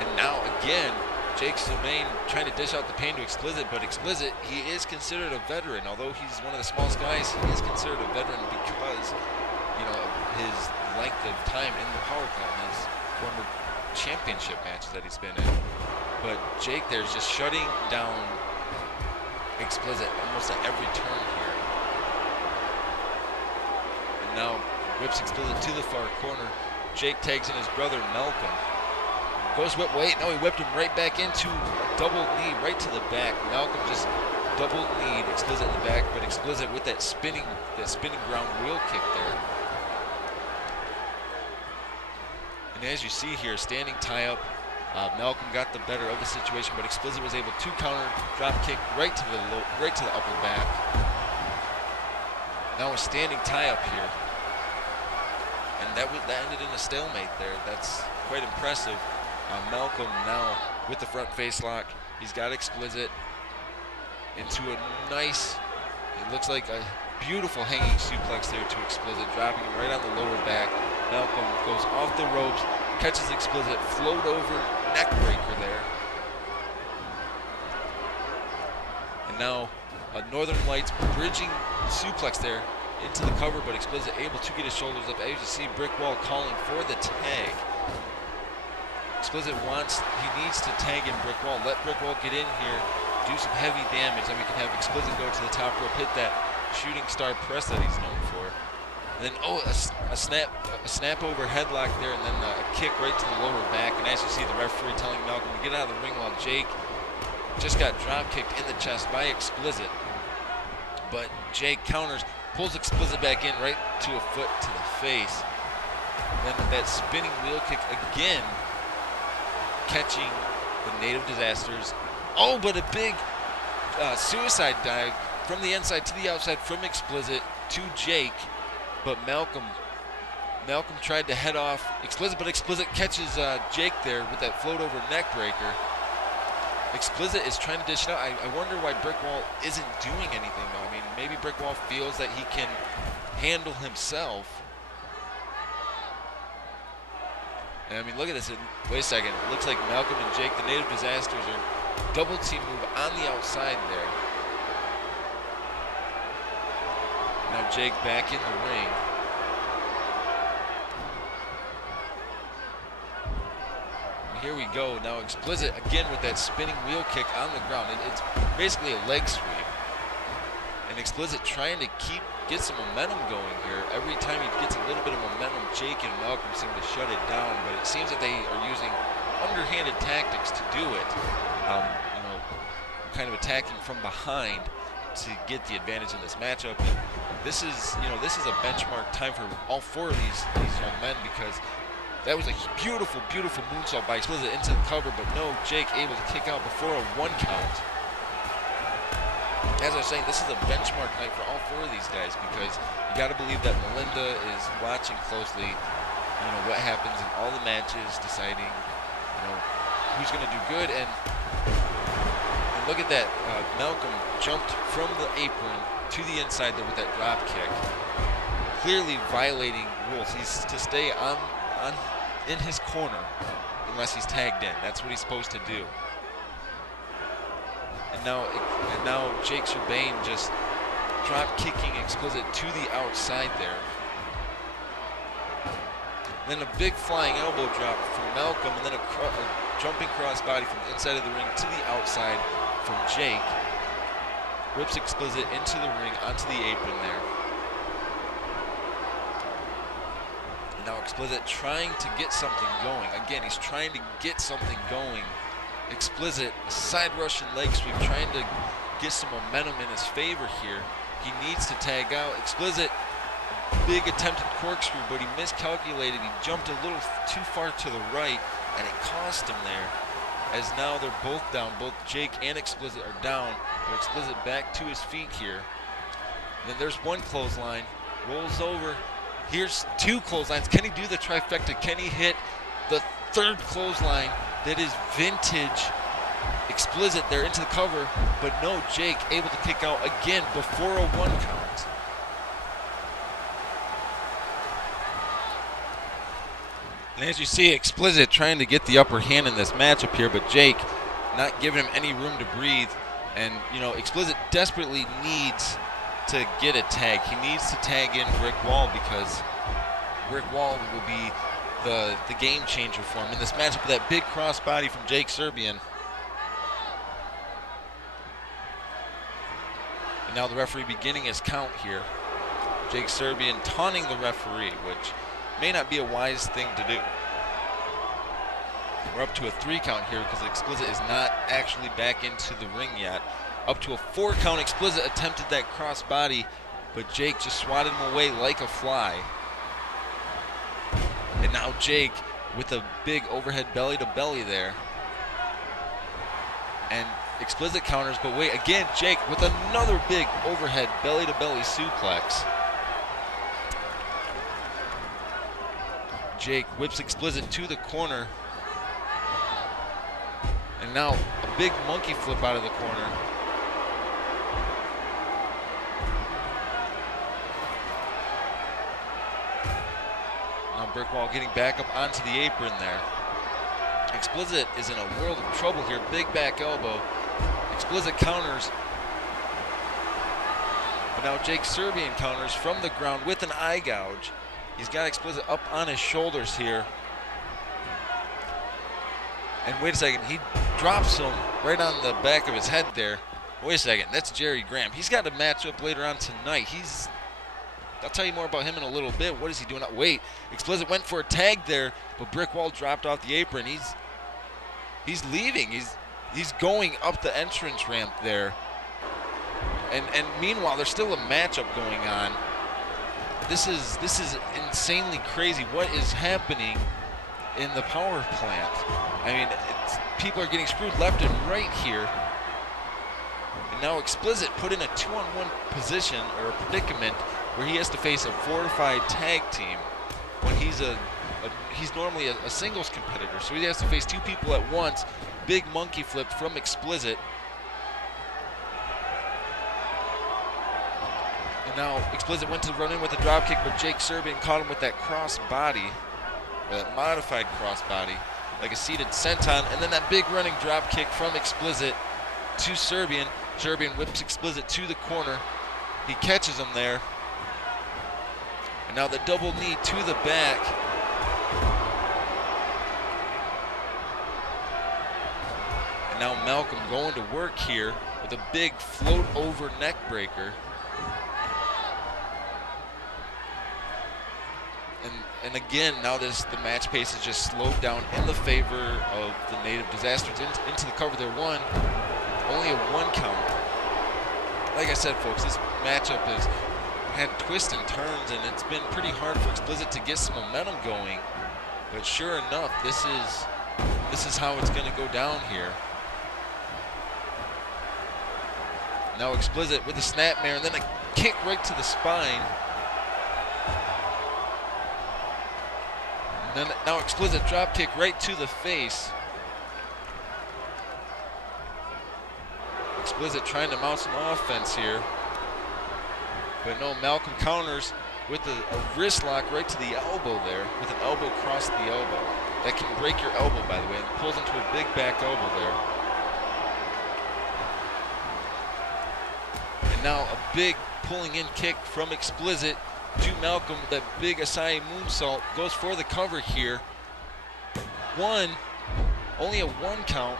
And now again, Jake Sylvain trying to dish out the pain to Explicit, but Explicit, he is considered a veteran. Although he's one of the smallest guys, he is considered a veteran because, you know, of his length of time in the power plant, his former championship matches that he's been in. But Jake there is just shutting down Explicit almost at every turn here. And now whips Explicit to the far corner. Jake tags in his brother Malcolm. Goes whip, wait, no, he whipped him right back into a double knee right to the back. Malcolm just double kneed Explicit in the back, but Explicit with that spinning ground wheel kick there. And as you see here, standing tie up, Malcolm got the better of the situation, but Explicit was able to counter drop kick right to the upper back. Now a standing tie up here, and that ended in a stalemate there. That's quite impressive. Malcolm now with the front face lock. He's got Explicit into a nice, it looks like a beautiful hanging suplex there to Explicit, dropping him right on the lower back. Malcolm goes off the ropes, catches Explicit, float over, neck breaker there. And now a Northern Lights bridging suplex there into the cover, but Explicit able to get his shoulders up. As you see, Brick Wall calling for the tag. Explicit he needs to tag in Brick Wall. Let Brick Wall get in here, do some heavy damage, then we can have Explicit go to the top rope, hit that shooting star press that he's known for. And then, a snap over headlock there, and then a kick right to the lower back. And as you see, the referee telling Malcolm to get out of the ring while Jake just got drop kicked in the chest by Explicit. But Jake counters, pulls Explicit back in right to a foot to the face. Then that spinning wheel kick again, catching the Native Disasters. Oh, but a big suicide dive from the inside to the outside from Explicit to Jake. But Malcolm tried to head off Explicit, but Explicit catches Jake there with that float over neck breaker. Explicit is trying to dish it out. I wonder why Brick Wall isn't doing anything though. I mean, maybe Brick Wall feels that he can handle himself. And I mean, look at this. Wait a second. It looks like Malcolm and Jake, the Native Disasters, are double team move on the outside there. Now Jake back in the ring. And here we go. Now Explicit again with that spinning wheel kick on the ground. It's basically a leg sweep. And Explicit trying to get some momentum going here. Every time he gets a little bit of momentum, Jake and Malcolm seem to shut it down, but it seems that they are using underhanded tactics to do it. You know, kind of attacking from behind to get the advantage in this matchup. And this is a benchmark time for all four of these young men, because that was a beautiful, beautiful moonsault by Explicit into the cover, but no, Jake able to kick out before a 1 count. As I was saying, this is a benchmark night for all four of these guys, because you got to believe that Melinda is watching closely, you know, what happens in all the matches, deciding, you know, who's going to do good. And look at that, Malcolm jumped from the apron to the inside there with that drop kick, clearly violating rules. He's to stay in his corner unless he's tagged in. That's what he's supposed to do. And now Jake Sylvain just drop kicking Explicit to the outside there. And then a big flying elbow drop from Malcolm, and then a jumping crossbody from the inside of the ring to the outside from Jake. Rips Explicit into the ring, onto the apron there. And now Explicit trying to get something going. Again, he's trying to get something going. Explicit, side Russian leg sweep, trying to get some momentum in his favor here. He needs to tag out. Explicit, big attempted corkscrew, but he miscalculated. He jumped a little too far to the right, and it cost him there. as now they're both down. Both Jake and Explicit are down. But Explicit back to his feet here. And then there's one clothesline. Rolls over. Here's two clotheslines. Can he do the trifecta? Can he hit the third clothesline that is vintage Explicit there into the cover? But no, Jake able to kick out again before a 1 count. And as you see, Explicit trying to get the upper hand in this matchup here, but Jake not giving him any room to breathe. And, you know, Explicit desperately needs to get a tag. He needs to tag in Brick Wall because Brick Wall will be the game changer for him in this matchup with that big crossbody from Jake Serbian. And now the referee beginning his count here. Jake Serbian taunting the referee, which may not be a wise thing to do. We're up to a 3 count here because Explicit is not actually back into the ring yet. Up to a 4 count. Explicit attempted that crossbody, but Jake just swatted him away like a fly. And now Jake with a big overhead belly to belly there. And Explicit counters, but wait, again, Jake with another big overhead belly to belly suplex. Jake whips Explicit to the corner. And now a big monkey flip out of the corner. Now Brick Wall getting back up onto the apron there. Explicit is in a world of trouble here. Big back elbow. Explicit counters. But now Jake Serbian counters from the ground with an eye gouge. He's got Explicit up on his shoulders here. And wait a second, he drops him right on the back of his head there. Wait a second, that's Jerry Graham. He's got a matchup later on tonight. I'll tell you more about him in a little bit. What is he doing? Wait, Explicit went for a tag there, but Brick Wall dropped off the apron. He's leaving. He's going up the entrance ramp there. And meanwhile, there's still a matchup going on. This is insanely crazy. What is happening in the power plant? I mean, people are getting screwed left and right here. And now Explicit put in a 2-on-1 position or a predicament where he has to face a fortified tag team when he's normally a singles competitor. So he has to face 2 people at once. Big monkey flip from Explicit. And now Explicit went to run in with a drop kick, but Jake Serbian caught him with that cross body, or that modified cross body, like a seated senton. And then that big running drop kick from Explicit to Serbian. Serbian whips Explicit to the corner. He catches him there. And now the double knee to the back. And now Malcolm going to work here with a big float over neck breaker. And again, now the match pace is just slowed down in the favor of the Native Disasters into the cover. They're only a 1 count. Like I said, folks, this matchup has had twists and turns, and it's been pretty hard for Explicit to get some momentum going. But sure enough, this is how it's going to go down here. Now Explicit with a snapmare, and then a kick right to the spine. And then now Explicit drop kick right to the face. Explicit trying to mount some offense here. But no, Malcolm counters with a wrist lock right to the elbow there, with an elbow across the elbow. That can break your elbow, by the way, and pulls into a big back elbow there. And now a big pulling in kick from Explicit to Malcolm. That big Asai moonsault goes for the cover here. Only a 1 count.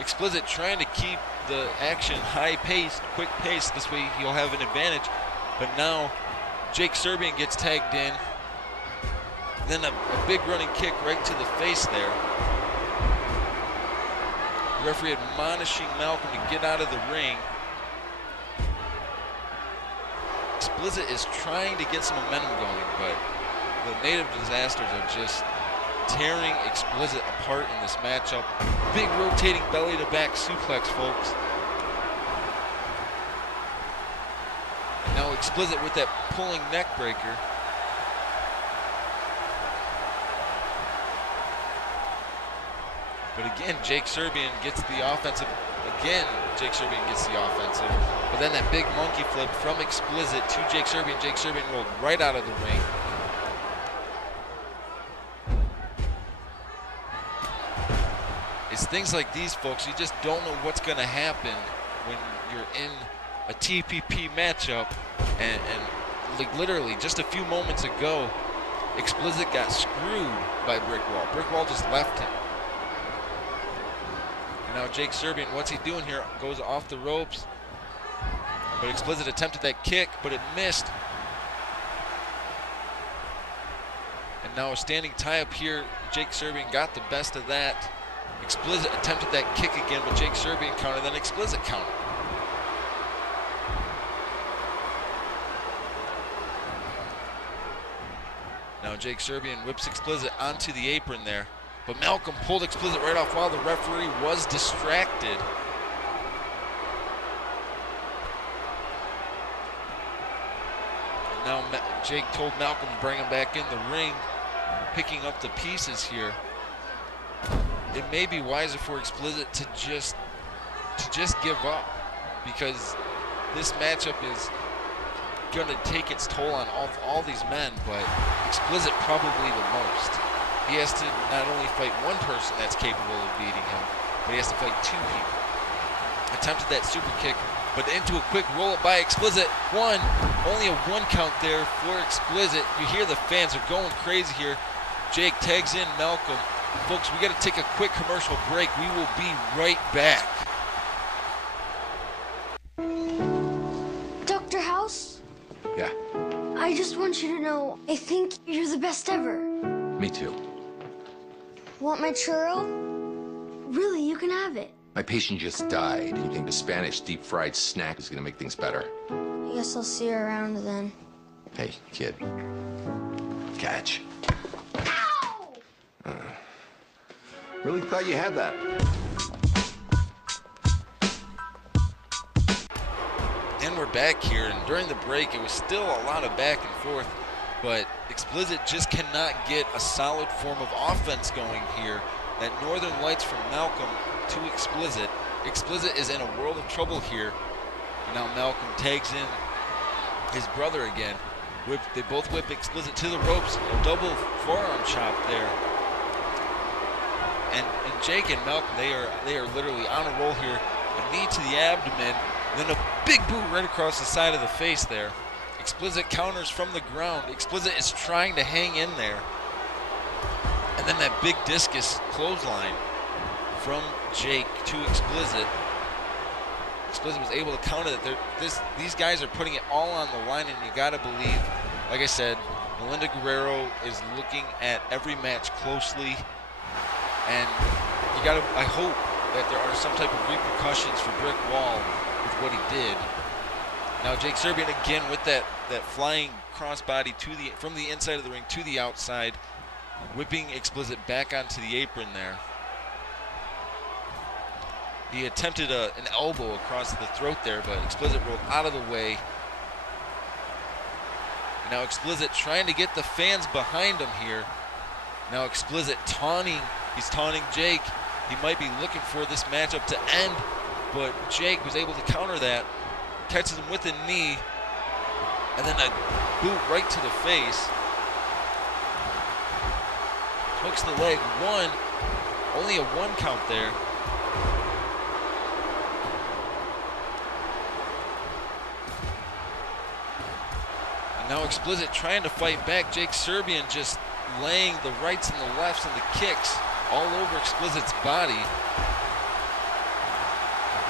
Explicit trying to keep the action high-paced, quick-paced. This way he'll have an advantage. But now Jake Serbian gets tagged in. Then a big running kick right to the face there. The referee admonishing Malcolm to get out of the ring. Explicit is trying to get some momentum going, but the Native Disasters are just tearing Explicit apart in this matchup. Big rotating belly to back suplex, folks. And now Explicit with that pulling neck breaker. But again, Jake Serbian gets the offensive. Again, Jake Serbian gets the offensive. But then that big monkey flip from Explicit to Jake Serbian. Jake Serbian rolled right out of the ring. It's things like these, folks. You just don't know what's going to happen when you're in a TPP matchup. And like literally just a few moments ago, Explicit got screwed by Brick Wall. Brick Wall just left him. Now Jake Serbian, what's he doing here? Goes off the ropes. But Explicit attempted that kick, but it missed. And now a standing tie-up here. Jake Serbian got the best of that. Explicit attempted that kick again, but Jake Serbian countered, then Explicit countered. Now Jake Serbian whips Explicit onto the apron there. But Malcolm pulled Explicit right off while the referee was distracted. And now Jake told Malcolm to bring him back in the ring, picking up the pieces here. It may be wiser for Explicit to just give up, because this matchup is going to take its toll on all these men, but Explicit probably the most. He has to not only fight one person that's capable of beating him, but he has to fight two people. Attempted that super kick, but into a quick roll-up by Explicit. Only a one count there for Explicit. You hear the fans are going crazy here. Jake tags in Malcolm. Folks, we got to take a quick commercial break. We will be right back. Dr. House? Yeah, I just want you to know, I think you're the best ever. me too. Want my churro? Really, you can have it. My patient just died. You think the Spanish deep-fried snack is gonna make things better? I guess I'll see you around then. Hey, kid. Catch. Ow! Really thought you had that. And we're back here, and during the break, it was still a lot of back and forth, but Explicit just cannot get a solid form of offense going here. That Northern Lights from Malcolm to Explicit. Explicit is in a world of trouble here. Now Malcolm tags in his brother again. They both whip Explicit to the ropes. A double forearm chop there. And Jake and Malcolm, they are literally on a roll here. A knee to the abdomen, then a big boot right across the side of the face there. Explicit counters from the ground. Explicit is trying to hang in there. And then that big discus clothesline from Jake to Explicit. Explicit was able to counter that. These guys are putting it all on the line, and you gotta believe, like I said, Melinda Guerrero is looking at every match closely, and I hope that there are some type of repercussions for Brick Wall with what he did. Now Jake Serbian again with that flying crossbody from the inside of the ring to the outside, whipping Explicit back onto the apron there. He attempted an elbow across the throat there, but Explicit rolled out of the way. And now Explicit trying to get the fans behind him here. Now Explicit he's taunting Jake. He might be looking for this matchup to end, but Jake was able to counter that. Catches him with a knee, and then a boot right to the face. Hooks the leg, only a one count there. And now Explicit trying to fight back. Jake Serbian just laying the rights and the lefts and the kicks all over Explicit's body.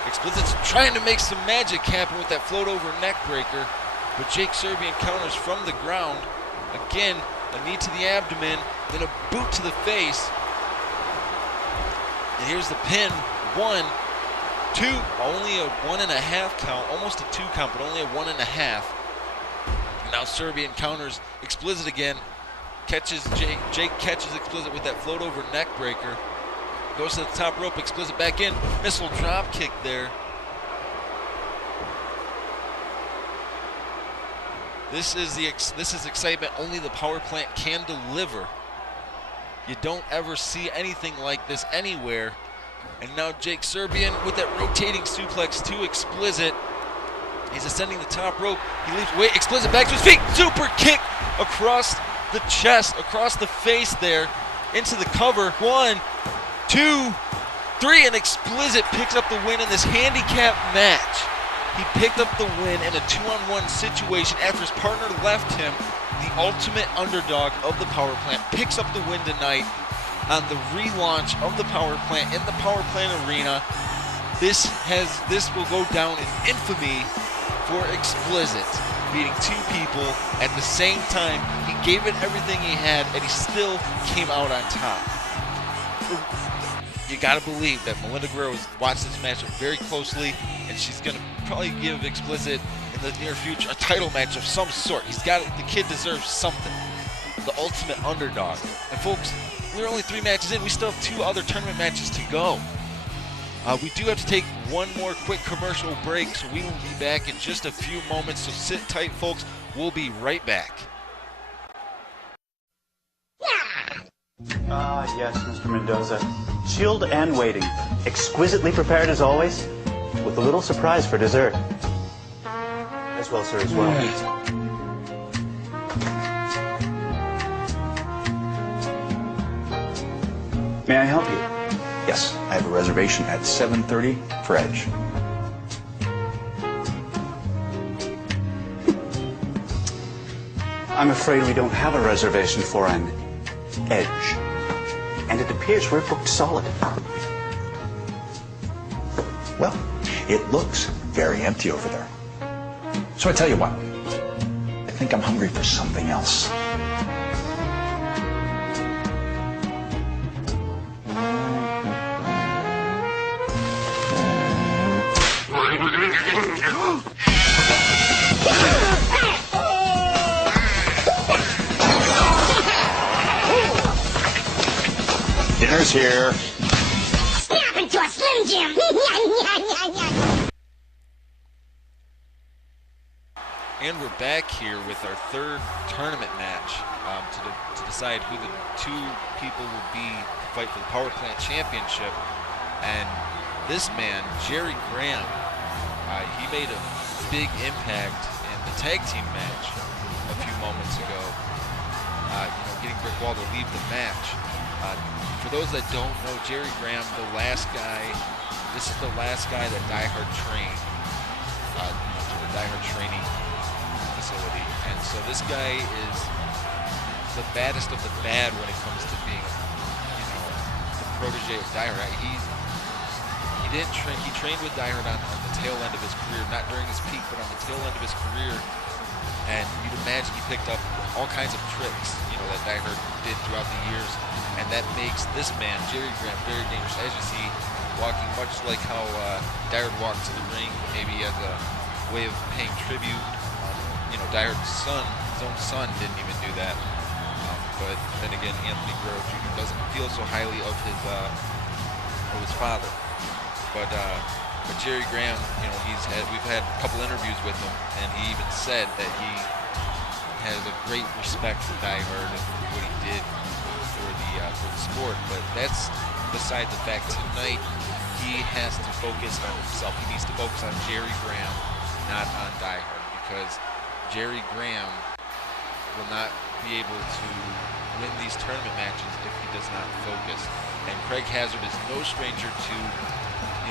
Explicit's trying to make some magic happen with that float over neck breaker, but Jake Serbian counters from the ground. Again, a knee to the abdomen, then a boot to the face. And here's the pin. 1, 2, only a 1.5 count, almost a 2 count, but only a 1.5. And now Serbian counters Explicit again. catches Jake catches Explicit with that float over neck breaker. Goes to the top rope, Explicit back in, missile drop kick there. This is excitement only the power plant can deliver. You don't ever see anything like this anywhere. And now Jake Serbian with that rotating suplex to Explicit. He's ascending the top rope. He leaves, wait, Explicit back to his feet. Super kick across the chest, across the face there, into the cover. 1, 2, 3, and Explicit picks up the win in this handicap match. He picked up the win in a 2-on-1 situation after his partner left him. The ultimate underdog of the power plant picks up the win tonight on the relaunch of the power plant in the power plant arena. This will go down in infamy for Explicit, beating 2 people at the same time. He gave it everything he had, and he still came out on top. You gotta believe that Melinda Guerrero has watched this matchup very closely, and she's gonna probably give Explicit in the near future a title match of some sort. The kid deserves something. The ultimate underdog. And folks, we're only 3 matches in. We still have 2 other tournament matches to go. We do have to take one more quick commercial break, so we will be back in just a few moments. So sit tight, folks. We'll be right back. Yes, Mr. Mendoza. Chilled and waiting. Exquisitely prepared as always, with a little surprise for dessert. As well, sir, as well. May I help you? Yes, I have a reservation at 7:30 for Edge. I'm afraid we don't have a reservation for an Edge. And it appears we're booked solid. Well, it looks very empty over there. So I tell you what, I think I'm hungry for something else. Dinner's here. Snap into a Slim Jim. And we're back here with our 3rd tournament match to decide who the 2 people will be to fight for the Power Plant Championship. And this man, Jerry Graham, he made a big impact in the tag team match a few moments ago, getting Rick Wall to leave the match. For those that don't know, Jerry Graham, this is the last guy that Die Hard trained to the Die Hard training facility. And so this guy is the baddest of the bad when it comes to being, the protege of Die Hard. He didn't train. He trained with Die Hard on the tail end of his career, not during his peak, but on the tail end of his career. And you'd imagine he picked up all kinds of tricks, that Die Hard did throughout the years. And that makes this man, Jerry Graham, very dangerous. As you see, walking much like how Die Hard walked to the ring, maybe as a way of paying tribute. Die Hard's his own son, didn't even do that. But then again, Anthony Guerrero Jr. doesn't feel so highly of his father. But Jerry Graham, we've had a couple interviews with him, and he even said that he has a great respect for Die Hard and what he did for the sport. But that's beside the fact. Tonight, he has to focus on himself. He needs to focus on Jerry Graham, not on Die Hard, because Jerry Graham will not be able to win these tournament matches if he does not focus. And Craig Hazard is no stranger to,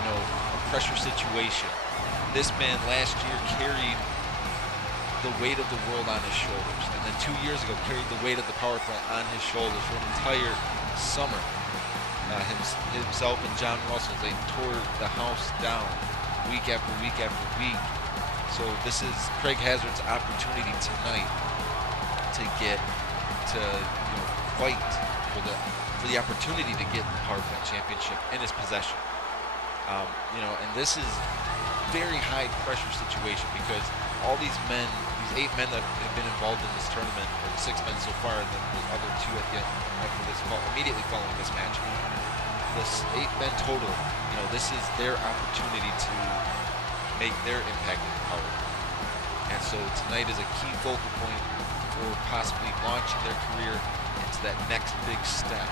a pressure situation. This man last year carried the weight of the world on his shoulders, and then 2 years ago carried the weight of the power plant on his shoulders for an entire summer. Himself and John Russell, they tore the house down week after week after week. So this is Craig Hazard's opportunity tonight to get to fight for the opportunity to get the Power Plant Championship in his possession. And this is very high pressure situation because all these men, these 8 men that have been involved in this tournament, or the 6 men so far, and then the other 2 at the end after this, immediately following this match. This 8 men total, you know, this is their opportunity to make their impact in the power. And so tonight is a key focal point for possibly launching their career into that next big step,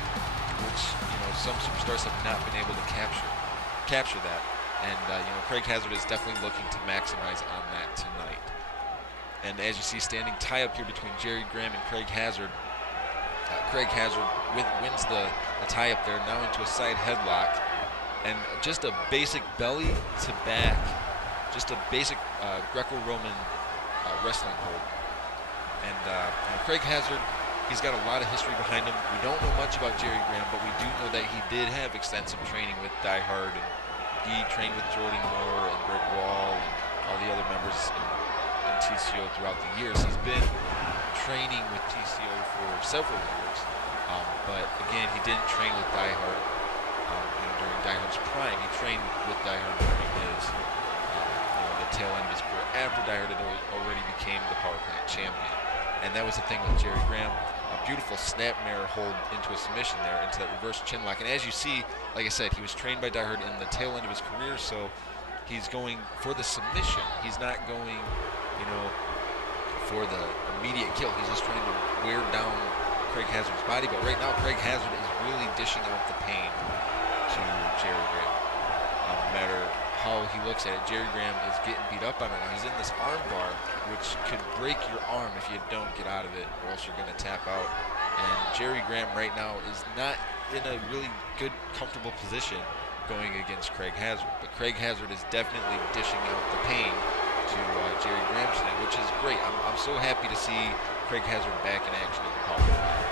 which, you know, some superstars have not been able to capture that. And you know, Craig Hazard is definitely looking to maximize on that tonight. And as you see, standing tie up here between Jerry Graham and Craig Hazard. Craig Hazard wins the tie up there, now into a side headlock, and just a basic belly to back, just a basic Greco-Roman wrestling hold. And you know, Craig Hazard, he's got a lot of history behind him. We don't know much about Jerry Graham, but we do know that he did have extensive training with Die Hard, and he trained with Jordan Moore and Rick Wall and all the other members in TCO throughout the years. He's been training with TCO for several years, but again, he didn't train with Die Hard you know, during Die Hard's prime. He trained with Die Hard during his you know, the tail end of his career after Die Hard had already became the Power Plant champion. And that was the thing with Jerry Graham. A beautiful snap mirror hold into a submission there, into that reverse chin lock. And as you see, like I said, he was trained by Die Hard in the tail end of his career, so he's going for the submission. He's not going, you know, for the immediate kill. He's just trying to wear down Craig Hazard's body. But right now, Craig Hazard is really dishing out the pain to Jerry Graham. No matter how he looks at it, Jerry Graham is getting beat up on it now. He's in this arm bar, which could break your arm if you don't get out of it, or else you're going to tap out. And Jerry Graham right now is not in a really good, comfortable position going against Craig Hazard. But Craig Hazard is definitely dishing out the pain to Jerry Graham tonight, which is great. I'm so happy to see Craig Hazard back in action in the Power Plant.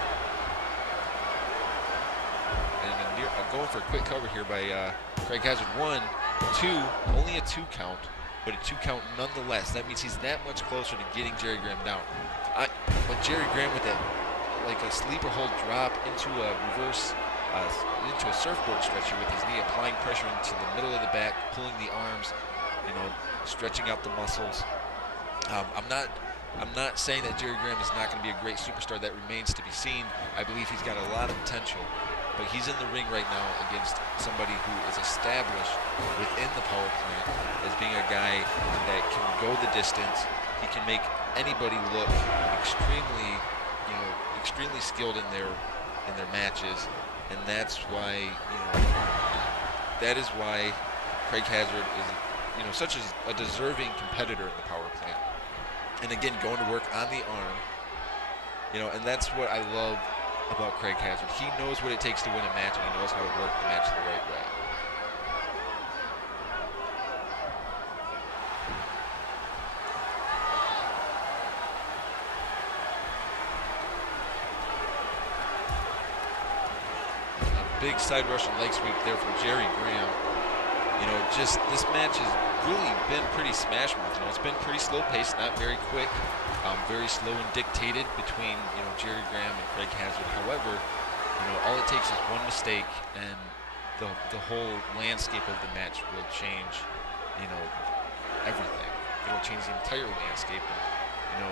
And I'm going for a quick cover here by Craig Hazard. 1, 2, only a 2 count, but a 2 count nonetheless. That means he's that much closer to getting Jerry Graham down. But Jerry Graham with that, like a sleeper hold drop into a reverse, into a surfboard stretcher with his knee, applying pressure into the middle of the back, pulling the arms, you know, stretching out the muscles. I'm not saying that Jerry Graham is not going to be a great superstar. That remains to be seen. I believe he's got a lot of potential. But he's in the ring right now against somebody who is established within the Power Plant as being a guy that can go the distance. He can make anybody look extremely, you know, extremely skilled in their matches, and that's why, you know, that is why Craig Hazard is, you know, such a deserving competitor in the Power Plant. And again, going to work on the arm, you know, and that's what I love about Craig Hazard. He knows what it takes to win a match, and he knows how to work the match the right way. A big side Russian leg sweep there from Jerry Graham. You know, just this match has really been pretty smash mouth. You know, it's been pretty slow paced, not very quick. Very slow and dictated between, you know, Jerry Graham and Craig Hazard. However, you know, all it takes is one mistake, and the whole landscape of the match will change. You know, everything. It will change the entire landscape. And, you know,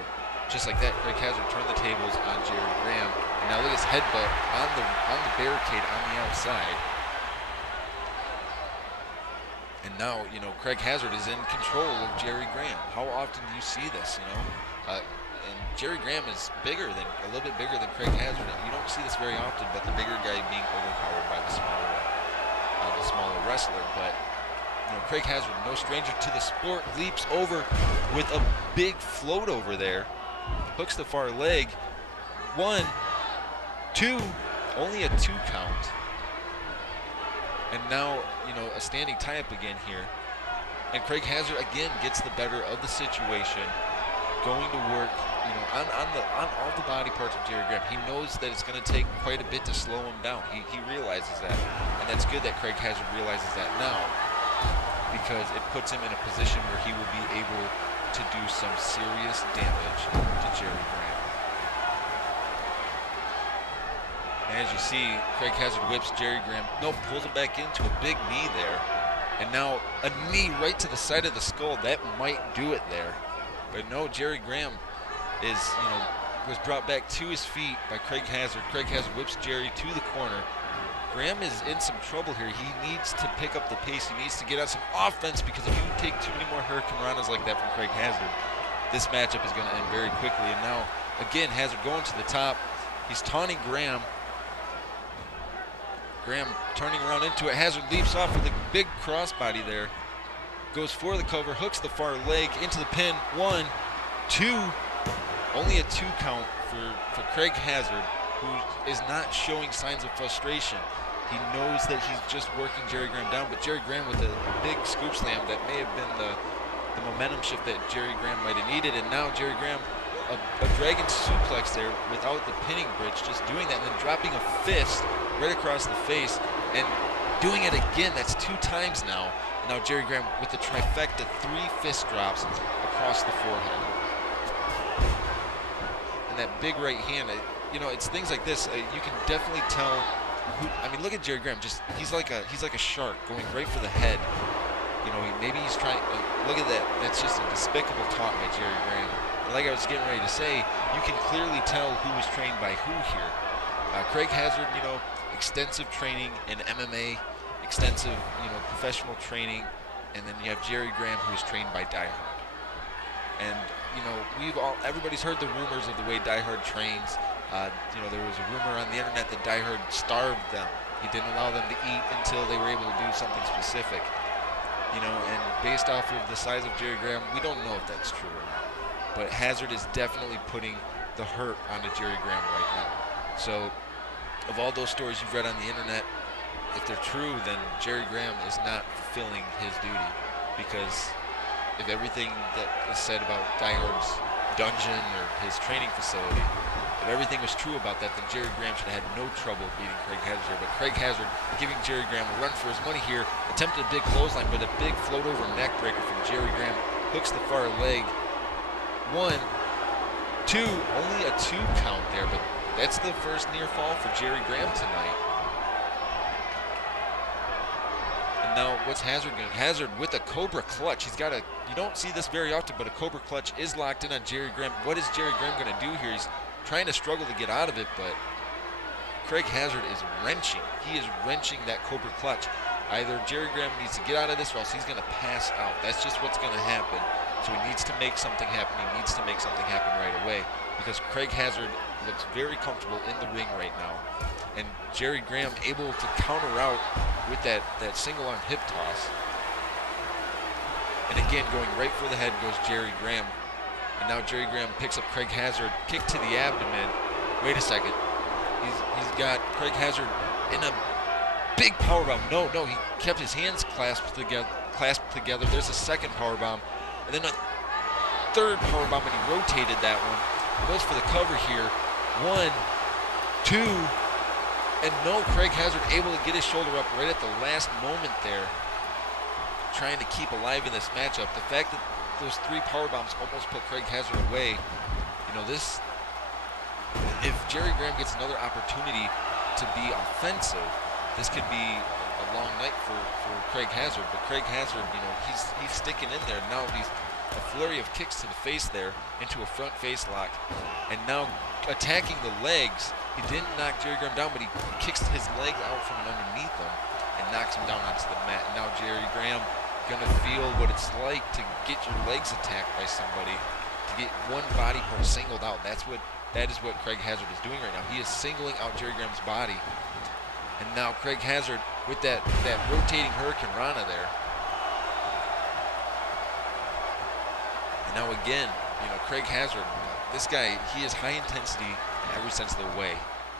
just like that, Craig Hazard turned the tables on Jerry Graham, and now look at his headbutt on the barricade on the outside. And now, you know, Craig Hazard is in control of Jerry Graham. How often do you see this, you know? And Jerry Graham is a little bit bigger than Craig Hazard. You don't see this very often, but the bigger guy being overpowered by the smaller wrestler. But, you know, Craig Hazard, no stranger to the sport, leaps over with a big float over there, hooks the far leg. 1, 2, only a 2 count. And now, you know, a standing tie-up again here. And Craig Hazard again gets the better of the situation, going to work, you know, on all the body parts of Jerry Graham. He knows that it's going to take quite a bit to slow him down. He realizes that, and that's good that Craig Hazard realizes that now, because it puts him in a position where he will be able to do some serious damage to Jerry Graham. And as you see, Craig Hazard whips Jerry Graham. No, pulls him back into a big knee there. And now a knee right to the side of the skull. That might do it there. But no, Jerry Graham is, was brought back to his feet by Craig Hazard. Craig Hazard whips Jerry to the corner. Graham is in some trouble here. He needs to pick up the pace. He needs to get on some offense, because if you take too many more Hurricane Ranas like that from Craig Hazard, this matchup is going to end very quickly. And now, again, Hazard going to the top. He's taunting Graham. Graham turning around into it. Hazard leaps off with a big crossbody there. Goes for the cover, hooks the far leg into the pin. 1, 2. Only a 2 count for Craig Hazard, who is not showing signs of frustration. He knows that he's just working Jerry Graham down, but Jerry Graham with a big scoop slam that may have been the momentum shift that Jerry Graham might have needed. And now Jerry Graham, a dragon suplex there without the pinning bridge, just doing that and then dropping a fist right across the face and doing it again. That's 2 times now. And now Jerry Graham with the trifecta, 3 fist drops across the forehead. And that big right hand, it's things like this. You can definitely tell. Look at Jerry Graham. He's like a shark going right for the head. Maybe he's trying. Look at that. That's just a despicable taunt by Jerry Graham. And like I was getting ready to say, you can clearly tell who was trained by who here. Craig Hazard, extensive training in MMA, extensive, professional training, and then you have Jerry Graham, who is trained by Die Hard. And everybody's heard the rumors of the way Die Hard trains. There was a rumor on the internet that Die Hard starved them. He didn't allow them to eat until they were able to do something specific. And based off of the size of Jerry Graham, we don't know if that's true or not. But Hazard is definitely putting the hurt onto Jerry Graham right now. So, of all those stories you've read on the internet, if they're true, then Jerry Graham is not fulfilling his duty. Because if everything that is said about Die Hard's dungeon or his training facility, if everything was true about that, then Jerry Graham should have had no trouble beating Craig Hazard. But Craig Hazard giving Jerry Graham a run for his money here, attempted a big clothesline, but a big float over neck breaker from Jerry Graham, hooks the far leg. 1, 2, only a 2 count there, but that's the first near fall for Jerry Graham tonight. And now what's Hazard doing? Hazard with a Cobra clutch. You don't see this very often, but a Cobra clutch is locked in on Jerry Graham. What is Jerry Graham going to do here? He's trying to struggle to get out of it, but Craig Hazard is wrenching. He is wrenching that Cobra clutch. Either Jerry Graham needs to get out of this, or else he's going to pass out. That's just what's going to happen. So he needs to make something happen. He needs to make something happen right away, because Craig Hazard looks very comfortable in the ring right now. And Jerry Graham able to counter out with that single arm hip toss. And again, going right for the head goes Jerry Graham. And now Jerry Graham picks up Craig Hazard, kick to the abdomen. Wait a second. He's got Craig Hazard in a big powerbomb. No, he kept his hands clasped together. There's a second powerbomb. And then a third powerbomb, and he rotated that one. Goes for the cover here. 1, 2, and no, Craig Hazard able to get his shoulder up right at the last moment there, trying to keep alive in this matchup. The fact that those 3 powerbombs almost put Craig Hazard away, if Jerry Graham gets another opportunity to be offensive, this could be a long night for Craig Hazard. But Craig Hazard, he's sticking in there. Now he's a flurry of kicks to the face there into a front face lock, and now attacking the legs. He didn't knock Jerry Graham down, but he kicks his leg out from underneath him and knocks him down onto the mat. And now Jerry Graham gonna feel what it's like to get your legs attacked by somebody, to get one body part singled out. That is what Craig Hazard is doing right now. He is singling out Jerry Graham's body. And now Craig Hazard with that rotating Hurricane Rana there. And now again, Craig Hazard, this guy, he is high intensity in every sense of the way.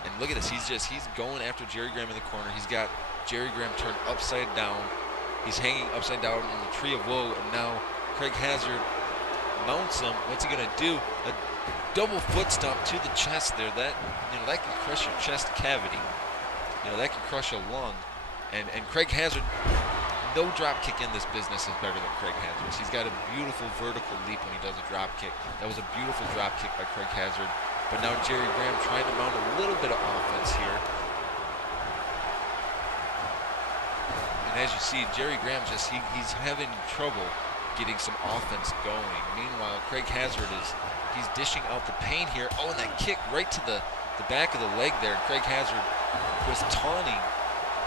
And look at this, he's going after Jerry Graham in the corner. He's got Jerry Graham turned upside down. He's hanging upside down in the tree of woe, and now Craig Hazard mounts him. What's he gonna do? A double foot stomp to the chest there. That can crush your chest cavity. That can crush a lung. And Craig Hazard, no drop kick in this business is better than Craig Hazard's. He's got a beautiful vertical leap when he does a drop kick. That was a beautiful drop kick by Craig Hazard. But now Jerry Graham trying to mount a little bit of offense here. And as you see, Jerry Graham he's having trouble getting some offense going. Meanwhile, Craig Hazard he's dishing out the pain here. Oh, and that kick right to the back of the leg there. Craig Hazard was taunting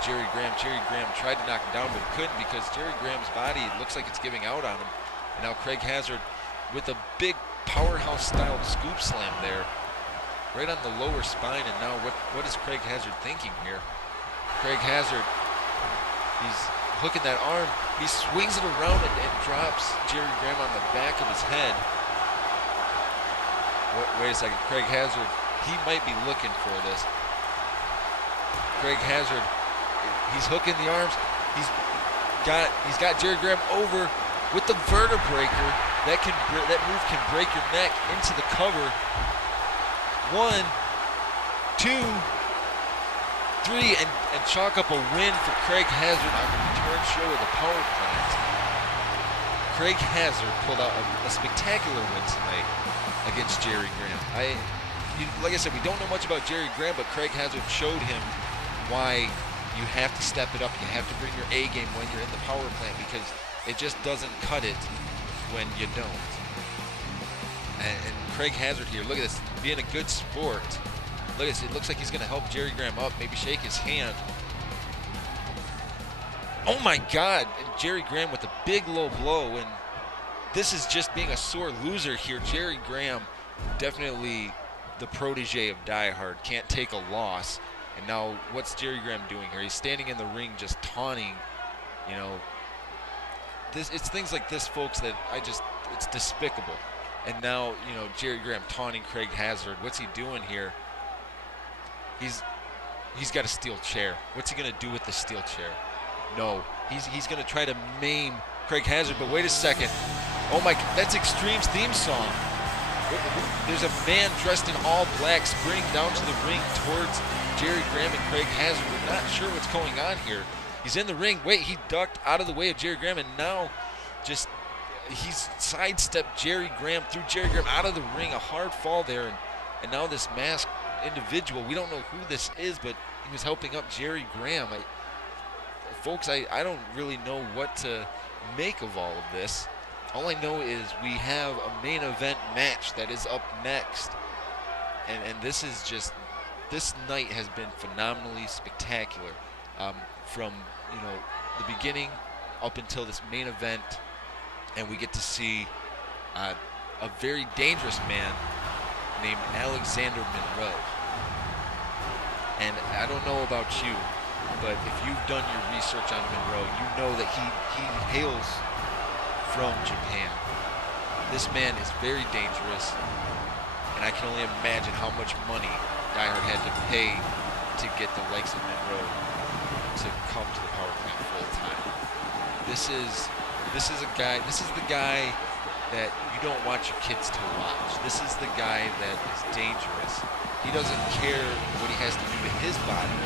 Jerry Graham. Jerry Graham tried to knock him down, but couldn't because Jerry Graham's body looks like it's giving out on him. And now Craig Hazard with a big powerhouse-style scoop slam there, right on the lower spine. And now what is Craig Hazard thinking here? Craig Hazard, he's hooking that arm. He swings it around and drops Jerry Graham on the back of his head. Wait a second. Craig Hazard, he might be looking for this. Craig Hazard, he's hooking the arms. He's got Jerry Graham over with the vertebreaker. That move can break your neck into the cover. 1, 2, 3, and chalk up a win for Craig Hazard on the return show of the Power Plant. Craig Hazard pulled out a spectacular win tonight against Jerry Graham. Like I said, we don't know much about Jerry Graham, but Craig Hazard showed him why you have to step it up. You have to bring your A game when you're in the Power Plant, because it just doesn't cut it when you don't. And Craig Hazard here, look at this, being a good sport. Look at this, it looks like he's going to help Jerry Graham up, maybe shake his hand. Oh my God, and Jerry Graham with a big low blow, and this is just being a sore loser here. Jerry Graham, definitely the protege of Die Hard, can't take a loss. And now what's Jerry Graham doing here? He's standing in the ring just taunting, you know. It's things like this, folks, that it's despicable. And now, you know, Jerry Graham taunting Craig Hazard. What's he doing here? He's got a steel chair. What's he gonna do with the steel chair? No, he's gonna try to maim Craig Hazard, but wait a second. Oh my, that's Extreme's theme song. There's a man dressed in all black sprinting down to the ring towards Jerry Graham and Craig Hazard. We're not sure what's going on here. He's in the ring. Wait, he ducked out of the way of Jerry Graham, and now he's sidestepped Jerry Graham, threw Jerry Graham out of the ring. A hard fall there, and now this masked individual, we don't know who this is, but he was helping up Jerry Graham. Folks, I don't really know what to make of all of this. All I know is we have a main event match that is up next, and this night has been phenomenally spectacular, from the beginning up until this main event, and we get to see a very dangerous man named Alexander Monroe. And I don't know about you, but if you've done your research on Monroe, you know that he hails from Japan. This man is very dangerous, and I can only imagine how much money Die Hard had to pay to get the likes of Monroe to come to the Power Plant full time. This is the guy that you don't want your kids to watch. This is the guy that is dangerous. He doesn't care what he has to do to his body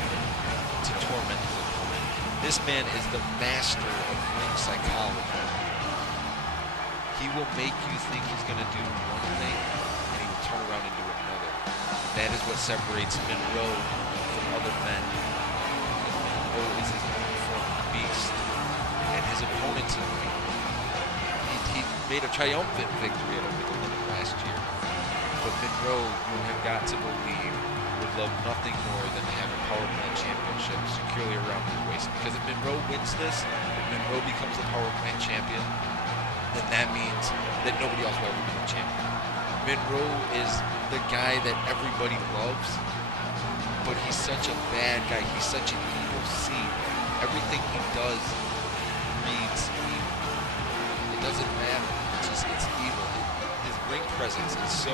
to torment his opponent. This man is the master of ring psychology. He will make you think he's going to do one thing, and he will turn around and do another. That is what separates Monroe from other men. Monroe is his own form of beast, and his opponents in the ring. He made a triumphant victory at Open Limit last year. But Monroe, you have got to believe, would love nothing more than to have a Power Plant championship securely around his waist. Because if Monroe wins this, if Monroe becomes the Power Plant champion, then that means that nobody else will ever be the champion. Monroe is the guy that everybody loves, but he's such a bad guy. He's such an evil seed. Everything he does breeds evil. It doesn't matter. It's evil. His ring presence is so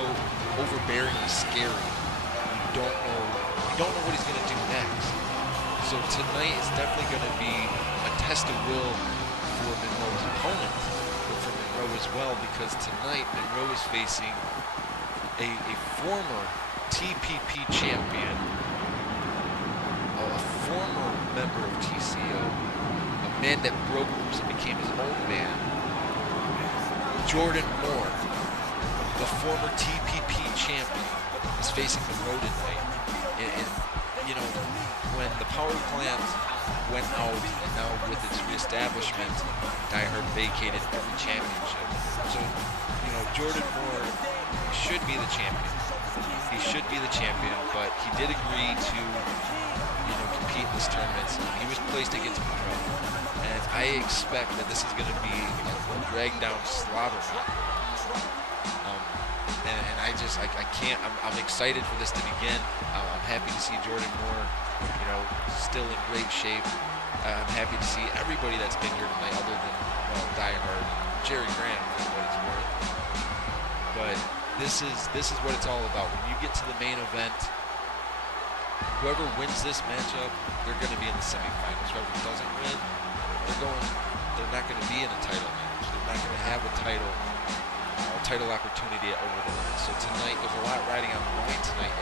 overbearingly scary. You don't know what he's going to do next. So tonight is definitely going to be a test of will for Monroe's opponent, but for Monroe as well, because tonight Monroe is facing a former TPP champion, a former member of TCO, a man that broke rules and became his own man, Jordan Moore, the former TPP champion, is facing Monroe tonight. And when the Power Plant went out, and now with its reestablishment, Die Hard vacated every championship. So, you know, Jordan Moore should be the champion. He should be the champion, but he did agree to, you know, compete in this tournament. He was placed against Monroe, and I expect that this is going to be a drag down slobber knock. And I can't. I'm excited for this to begin. I'm happy to see Jordan Moore, you know, still in great shape. I'm happy to see everybody that's been here tonight, other than, well, Die Hard, Jerry Graham, for what it's worth. But this is what it's all about. When you get to the main event, whoever wins this matchup, they're going to be in the semifinals. Whoever doesn't win, they're not going to be in a title match. They're not going to have a title opportunity at Over the Limit. So tonight, there's a lot riding on the line tonight,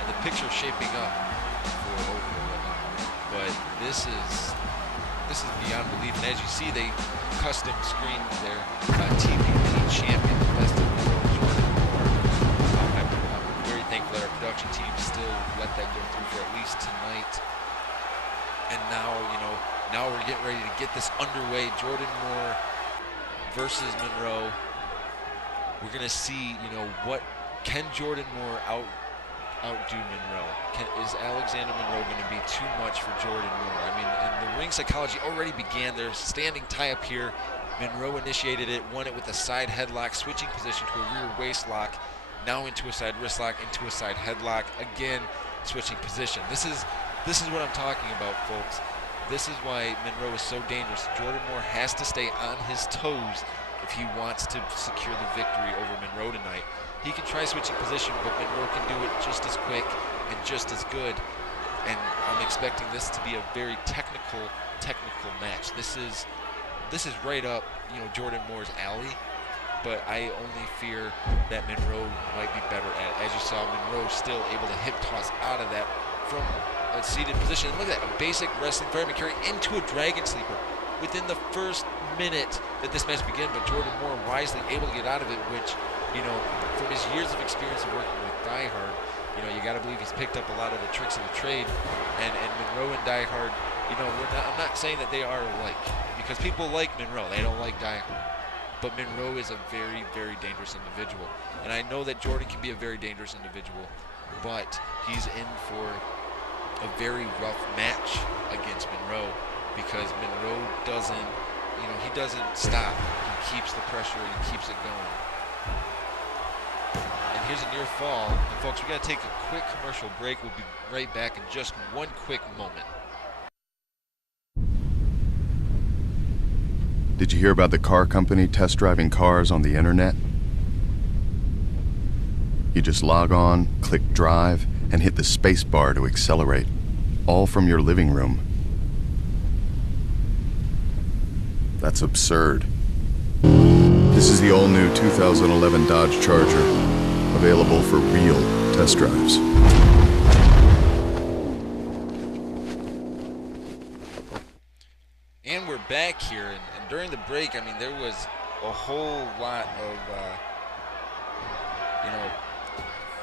and the picture's shaping up for Over the Limit. But this is beyond belief. And as you see, they custom screened their TPP champion, the best in the world, Jordan Moore. I'm very thankful that our production team still let that go through for at least tonight. And now, you know, now we're getting ready to get this underway. Jordan Moore versus Monroe. We're gonna see, you know, what can Jordan Moore outdo Monroe? Is Alexander Monroe gonna be too much for Jordan Moore? I mean, and the ring psychology already began. There's a standing tie up here. Monroe initiated it, won it with a side headlock, switching position to a rear waist lock, now into a side wrist lock, into a side headlock, again switching position. This is what I'm talking about, folks. This is why Monroe is so dangerous. Jordan Moore has to stay on his toes if he wants to secure the victory over Monroe tonight. He can try switching position, but Monroe can do it just as quick and just as good. And I'm expecting this to be a very technical match. This is right up, you know, Jordan Moore's alley. But I only fear that Monroe might be better at it. As you saw, Monroe still able to hip toss out of that from a seated position. And look at that, a basic wrestling fireman carry into a dragon sleeper within the first minute that this match began. But Jordan Moore wisely able to get out of it, which, you know, from his years of experience of working with Die Hard, you know, you got to believe he's picked up a lot of the tricks of the trade. And Monroe and Die Hard, you know, I'm not saying that they are alike, because people like Monroe, they don't like Die Hard. But Monroe is a very, very dangerous individual. And I know that Jordan can be a very dangerous individual, but he's in for a very rough match against Monroe, because Monroe doesn't, you know, he doesn't stop. He keeps the pressure, he keeps it going. And here's a near fall. And folks, we got to take a quick commercial break. We'll be right back in just one quick moment. Did you hear about the car company test driving cars on the internet? You just log on, click drive, and hit the space bar to accelerate, all from your living room. That's absurd. This is the all-new 2011 Dodge Charger, available for real test drives. And we're back here, and during the break, I mean, there was a whole lot of, you know,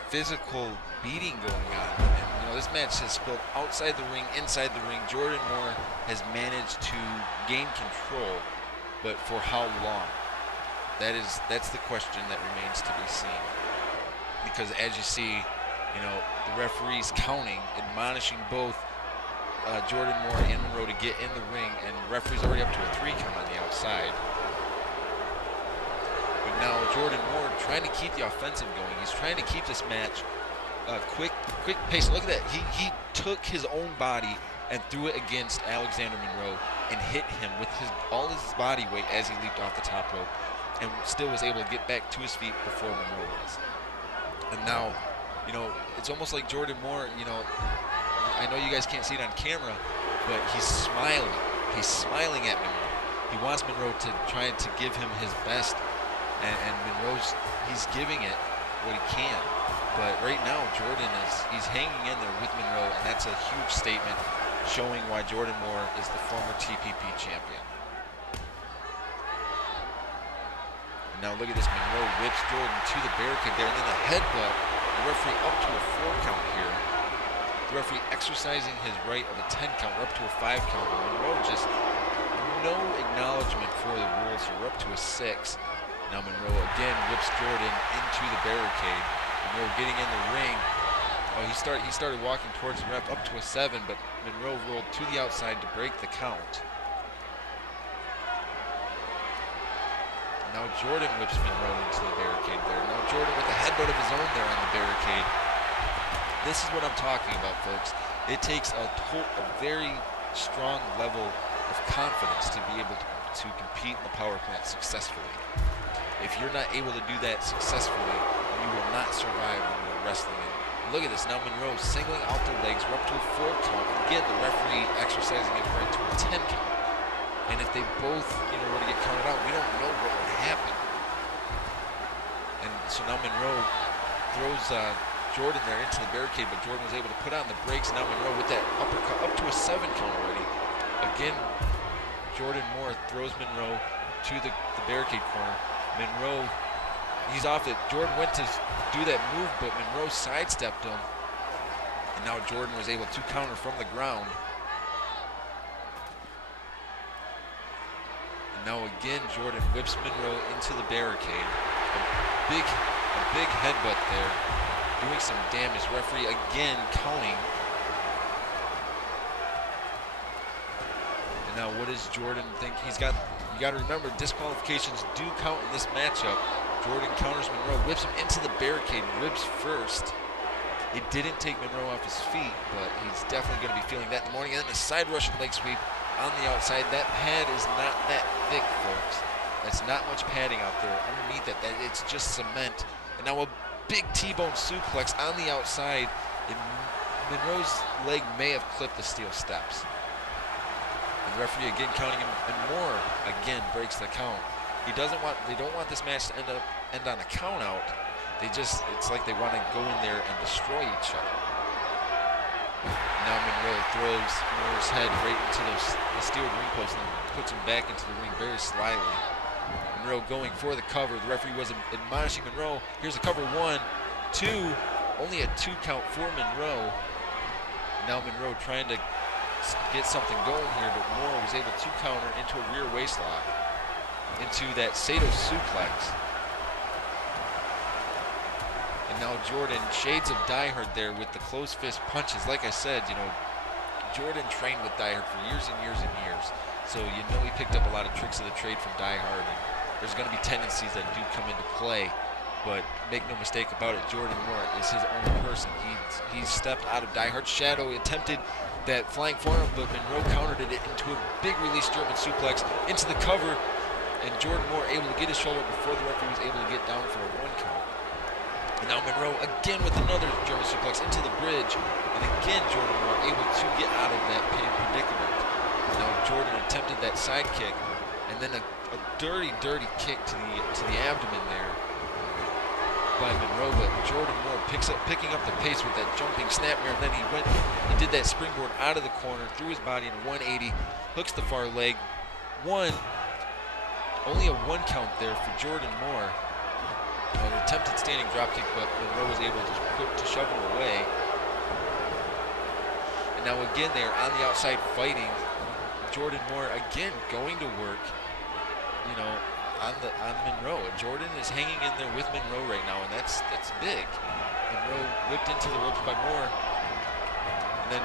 physical beating going on. And, you know, this match has spilled outside the ring, inside the ring. Jordan Moore has managed to gain control, but for how long? That's the question that remains to be seen. Because as you see, you know, the referees counting, admonishing both Jordan Moore and Monroe to get in the ring, and the referee's already up to a 3 count on the outside. But now Jordan Moore trying to keep the offensive going. He's trying to keep this match quick pace. Look at that. He took his own body and threw it against Alexander Monroe and hit him with all his body weight as he leaped off the top rope, and still was able to get back to his feet before Monroe was. And now, you know, it's almost like Jordan Moore, you know, I know you guys can't see it on camera, but he's smiling. He's smiling at Monroe. He wants Monroe to try to give him his best, and Monroe's, he's giving it what he can. But right now, Jordan he's hanging in there with Monroe, and that's a huge statement showing why Jordan Moore is the former TPP champion. Now look at this, Monroe whips Jordan to the barricade there, and then a headbutt. The referee up to a 4 count here. The referee exercising his right of a 10 count. We're up to a 5 count. Monroe just no acknowledgement for the rules. So we're up to a 6. Now Monroe again whips Jordan into the barricade. Monroe getting in the ring. Oh, he started walking towards the ref, up to a 7, but Monroe rolled to the outside to break the count. Now Jordan whips Monroe into the barricade there. Now Jordan with a headbutt of his own there on the barricade. This is what I'm talking about, folks. It takes a very strong level of confidence to be able to compete in the power plant successfully. If you're not able to do that successfully, you will not survive when you're wrestling. Look at this, now Monroe singling out the legs. We're up to a 4 count. Again, the referee exercising his right to a 10 count. And if they both, were to get counted out, we don't know what would happen. And so now Monroe throws Jordan there into the barricade, but Jordan was able to put on the brakes. Now Monroe with that uppercut up to a 7 count already. Again, Jordan Moore throws Monroe to the barricade corner. Monroe, he's off it. Jordan went to do that move, but Monroe sidestepped him. And now Jordan was able to counter from the ground. And now again, Jordan whips Monroe into the barricade. A big headbutt there, doing some damage. Referee again counting. And now what does Jordan think? You got to remember, disqualifications do count in this matchup. Jordan counters Monroe, whips him into the barricade, ribs first. It didn't take Monroe off his feet, but he's definitely going to be feeling that in the morning. And then a side Russian leg sweep on the outside. That pad is not that thick, folks. That's not much padding out there underneath it. It's just cement. And now a big T-bone suplex on the outside. And Monroe's leg may have clipped the steel steps. And the referee again counting him, and Moore again breaks the count. They don't want this match to end on a count out. It's like they want to go in there and destroy each other. Now Monroe throws Moore's head right into the steel ring post and puts him back into the ring very slyly. Monroe going for the cover. The referee was admonishing Monroe. Here's the cover, 1, 2, only a 2 count for Monroe. Now Monroe trying to get something going here, but Moore was able to counter into a rear waistlock, into that Sato suplex. And now Jordan, shades of Die Hard there with the closed fist punches. Like I said, Jordan trained with Die Hard for years and years and years. So he picked up a lot of tricks of the trade from Die Hard. And there's going to be tendencies that do come into play. But make no mistake about it, Jordan Moore is his own person. He stepped out of Die Hard's shadow, attempted that flying forearm, but Monroe countered it into a big release German suplex into the cover. And Jordan Moore able to get his shoulder before the referee was able to get down for a 1 count. And now Monroe again with another German suplex into the bridge. And again, Jordan Moore able to get out of that pinned predicament. Now Jordan attempted that side kick, and then a dirty kick to the abdomen there by Monroe. But Jordan Moore picking up the pace with that jumping snapmare, and then he did that springboard out of the corner, threw his body in a 180, hooks the far leg. Only a 1 count there for Jordan Moore. An attempted standing dropkick, but Monroe was able to shove him away. And now again they are on the outside fighting. Jordan Moore again going to work, on Monroe. And Jordan is hanging in there with Monroe right now, and that's big. Monroe whipped into the ropes by Moore. And then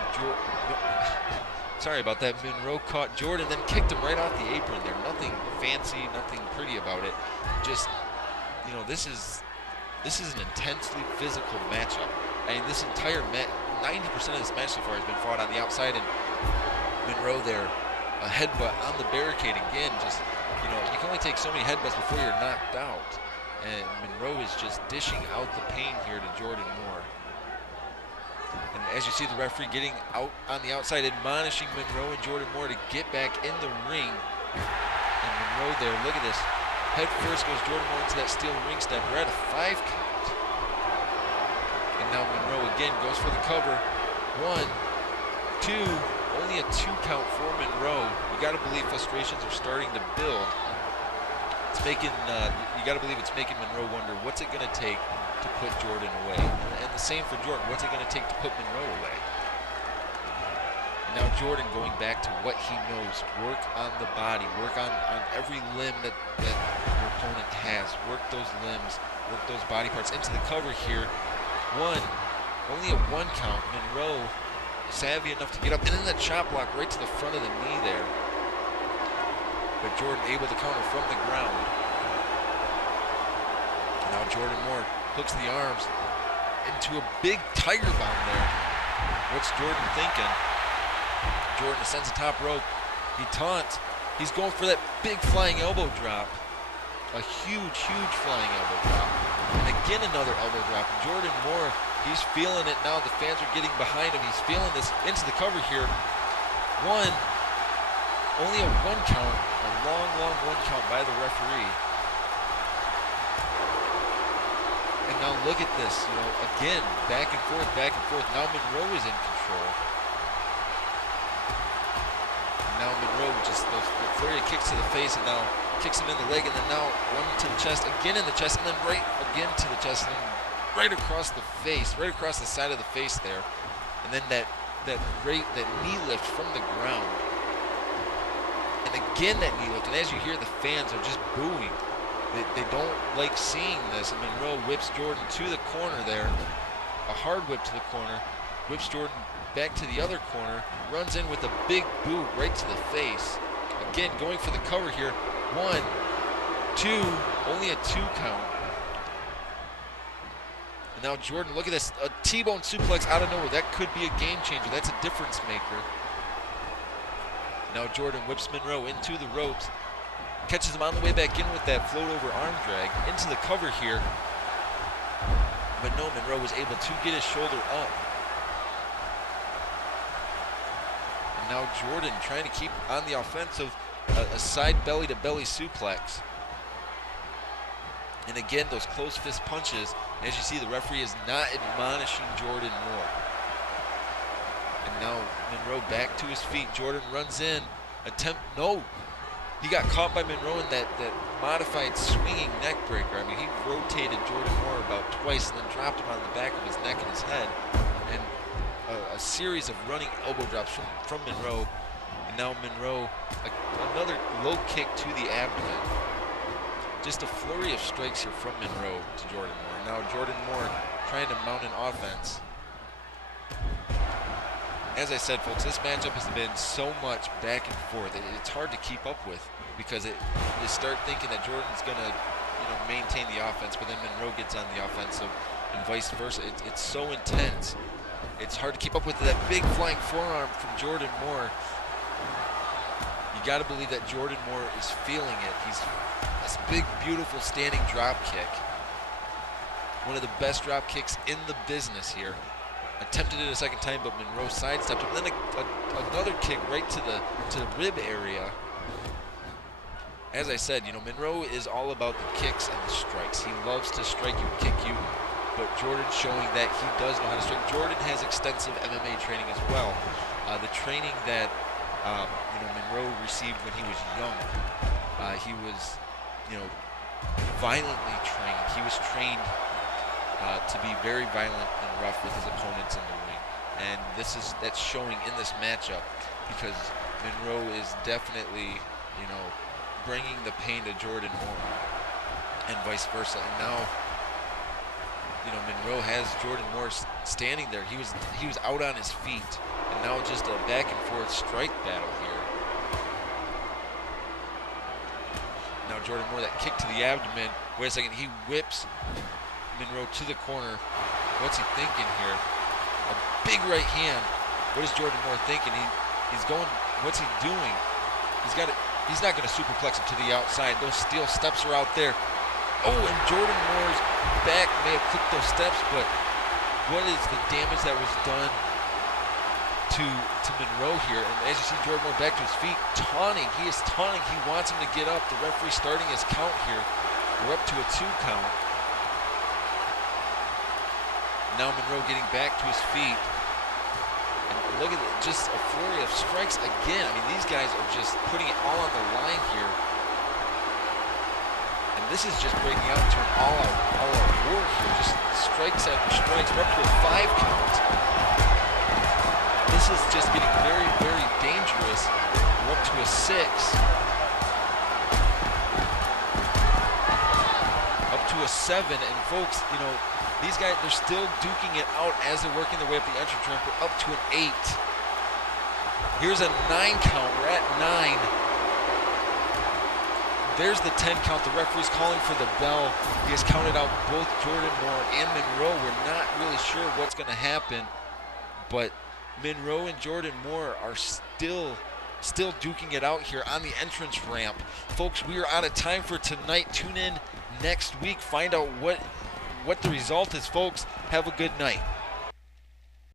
sorry about that. Monroe caught Jordan, then kicked him right off the apron there. Nothing fancy, nothing pretty about it. Just, this is an intensely physical matchup. I mean, this entire 90% of this match so far has been fought on the outside, and Monroe there, a headbutt on the barricade again. Just, you can only take so many headbutts before you're knocked out. And Monroe is just dishing out the pain here to Jordan Moore. And as you see the referee getting out on the outside, admonishing Monroe and Jordan Moore to get back in the ring. And Monroe there, look at this. Head first goes Jordan Moore into that steel ring step. We're at a 5 count. And now Monroe again goes for the cover. 1, 2, only a 2 count for Monroe. You got to believe frustrations are starting to build. It's making, you got to believe it's making Monroe wonder, what's it going to take to put Jordan away? And the same for Jordan, what's it going to take to put Monroe away? Now Jordan going back to what he knows. Work on the body. Work on every limb that your opponent has. Work those limbs. Work those body parts into the cover here. Only a 1 count. Monroe savvy enough to get up. And then the chop block right to the front of the knee there. But Jordan able to counter from the ground. Now Jordan Moore hooks the arms into a big tiger bomb there. What's Jordan thinking? Jordan ascends the top rope. He taunts. He's going for that big flying elbow drop. A huge, huge flying elbow drop. And again another elbow drop. Jordan Moore, he's feeling it now. The fans are getting behind him. He's feeling this into the cover here. Only a 1 count. A long, long 1 count by the referee. And now look at this. Again, back and forth, back and forth. Now Monroe is in control. Now Monroe just those flurry of kicks to the face, and now kicks him in the leg, and then now one to the chest, again in the chest, and then right again to the chest, and then right across the face, right across the side of the face there, and then that knee lift from the ground, and again that knee lift, and as you hear, the fans are just booing. They don't like seeing this, and Monroe whips Jordan to the corner there, a hard whip to the corner, whips Jordan back to the other corner, runs in with a big boot right to the face. Again, going for the cover here. 1, 2, only a 2 count. And now Jordan, look at this, a T-bone suplex out of nowhere. That could be a game changer. That's a difference maker. Now Jordan whips Monroe into the ropes, catches him on the way back in with that float over arm drag into the cover here. But no, Monroe was able to get his shoulder up. Now Jordan trying to keep on the offensive, a side belly-to-belly suplex. And again, those close fist punches. As you see, the referee is not admonishing Jordan Moore. And now Monroe back to his feet. Jordan runs in, he got caught by Monroe in that modified swinging neck breaker. I mean, he rotated Jordan Moore about twice and then dropped him on the back of his neck and his head. And a series of running elbow drops from Monroe, and now Monroe, another low kick to the abdomen. Just a flurry of strikes here from Monroe to Jordan Moore. Now Jordan Moore trying to mount an offense. As I said, folks, this matchup has been so much back and forth. It's hard to keep up with because you start thinking that Jordan's going to maintain the offense, but then Monroe gets on the offensive and vice versa. It's so intense. It's hard to keep up with that big flying forearm from Jordan Moore. You got to believe that Jordan Moore is feeling it. He's this big, beautiful standing drop kick. One of the best drop kicks in the business here. Attempted it a second time, but Monroe sidestepped him. Then another kick right to the rib area. As I said, Monroe is all about the kicks and the strikes. He loves to strike you, kick you. But Jordan's showing that he does know how to strike. Jordan has extensive MMA training as well. The training that Monroe received when he was young, he was violently trained. He was trained to be very violent and rough with his opponents in the ring, and that's showing in this matchup because Monroe is definitely bringing the pain to Jordan Moore, and vice versa. And now Monroe has Jordan Moore standing there. He was out on his feet, and now just a back and forth strike battle here. Now Jordan Moore, that kick to the abdomen. Wait a second, he whips Monroe to the corner. What's he thinking here? A big right hand. What is Jordan Moore thinking? He's going. What's he doing? He's not going to superplex him to the outside. Those steel steps are out there. Oh, and Jordan Moore's back may have clipped those steps, but what is the damage that was done to Monroe here? And as you see Jordan Moore back to his feet, taunting. He is taunting. He wants him to get up. The referee starting his count here. We're up to a 2 count. Now Monroe getting back to his feet. And look at it, just a flurry of strikes again. I mean, these guys are just putting it all on the line here. And this is just breaking out into an all-out war here. Just strikes after strikes. We're up to a 5 count. This this is just getting very, very dangerous. We're up to a 6. Up to a 7, and folks, you know, these guys, they're still duking it out as they're working their way up the entrance ramp. We're up to an 8. Here's a 9 count. We're at 9. There's the 10 count. The referee's calling for the bell. He has counted out both Jordan Moore and Monroe. We're not really sure what's going to happen, but Monroe and Jordan Moore are still duking it out here on the entrance ramp. Folks, we are out of time for tonight. Tune in next week. Find out what the result is, folks. Have a good night.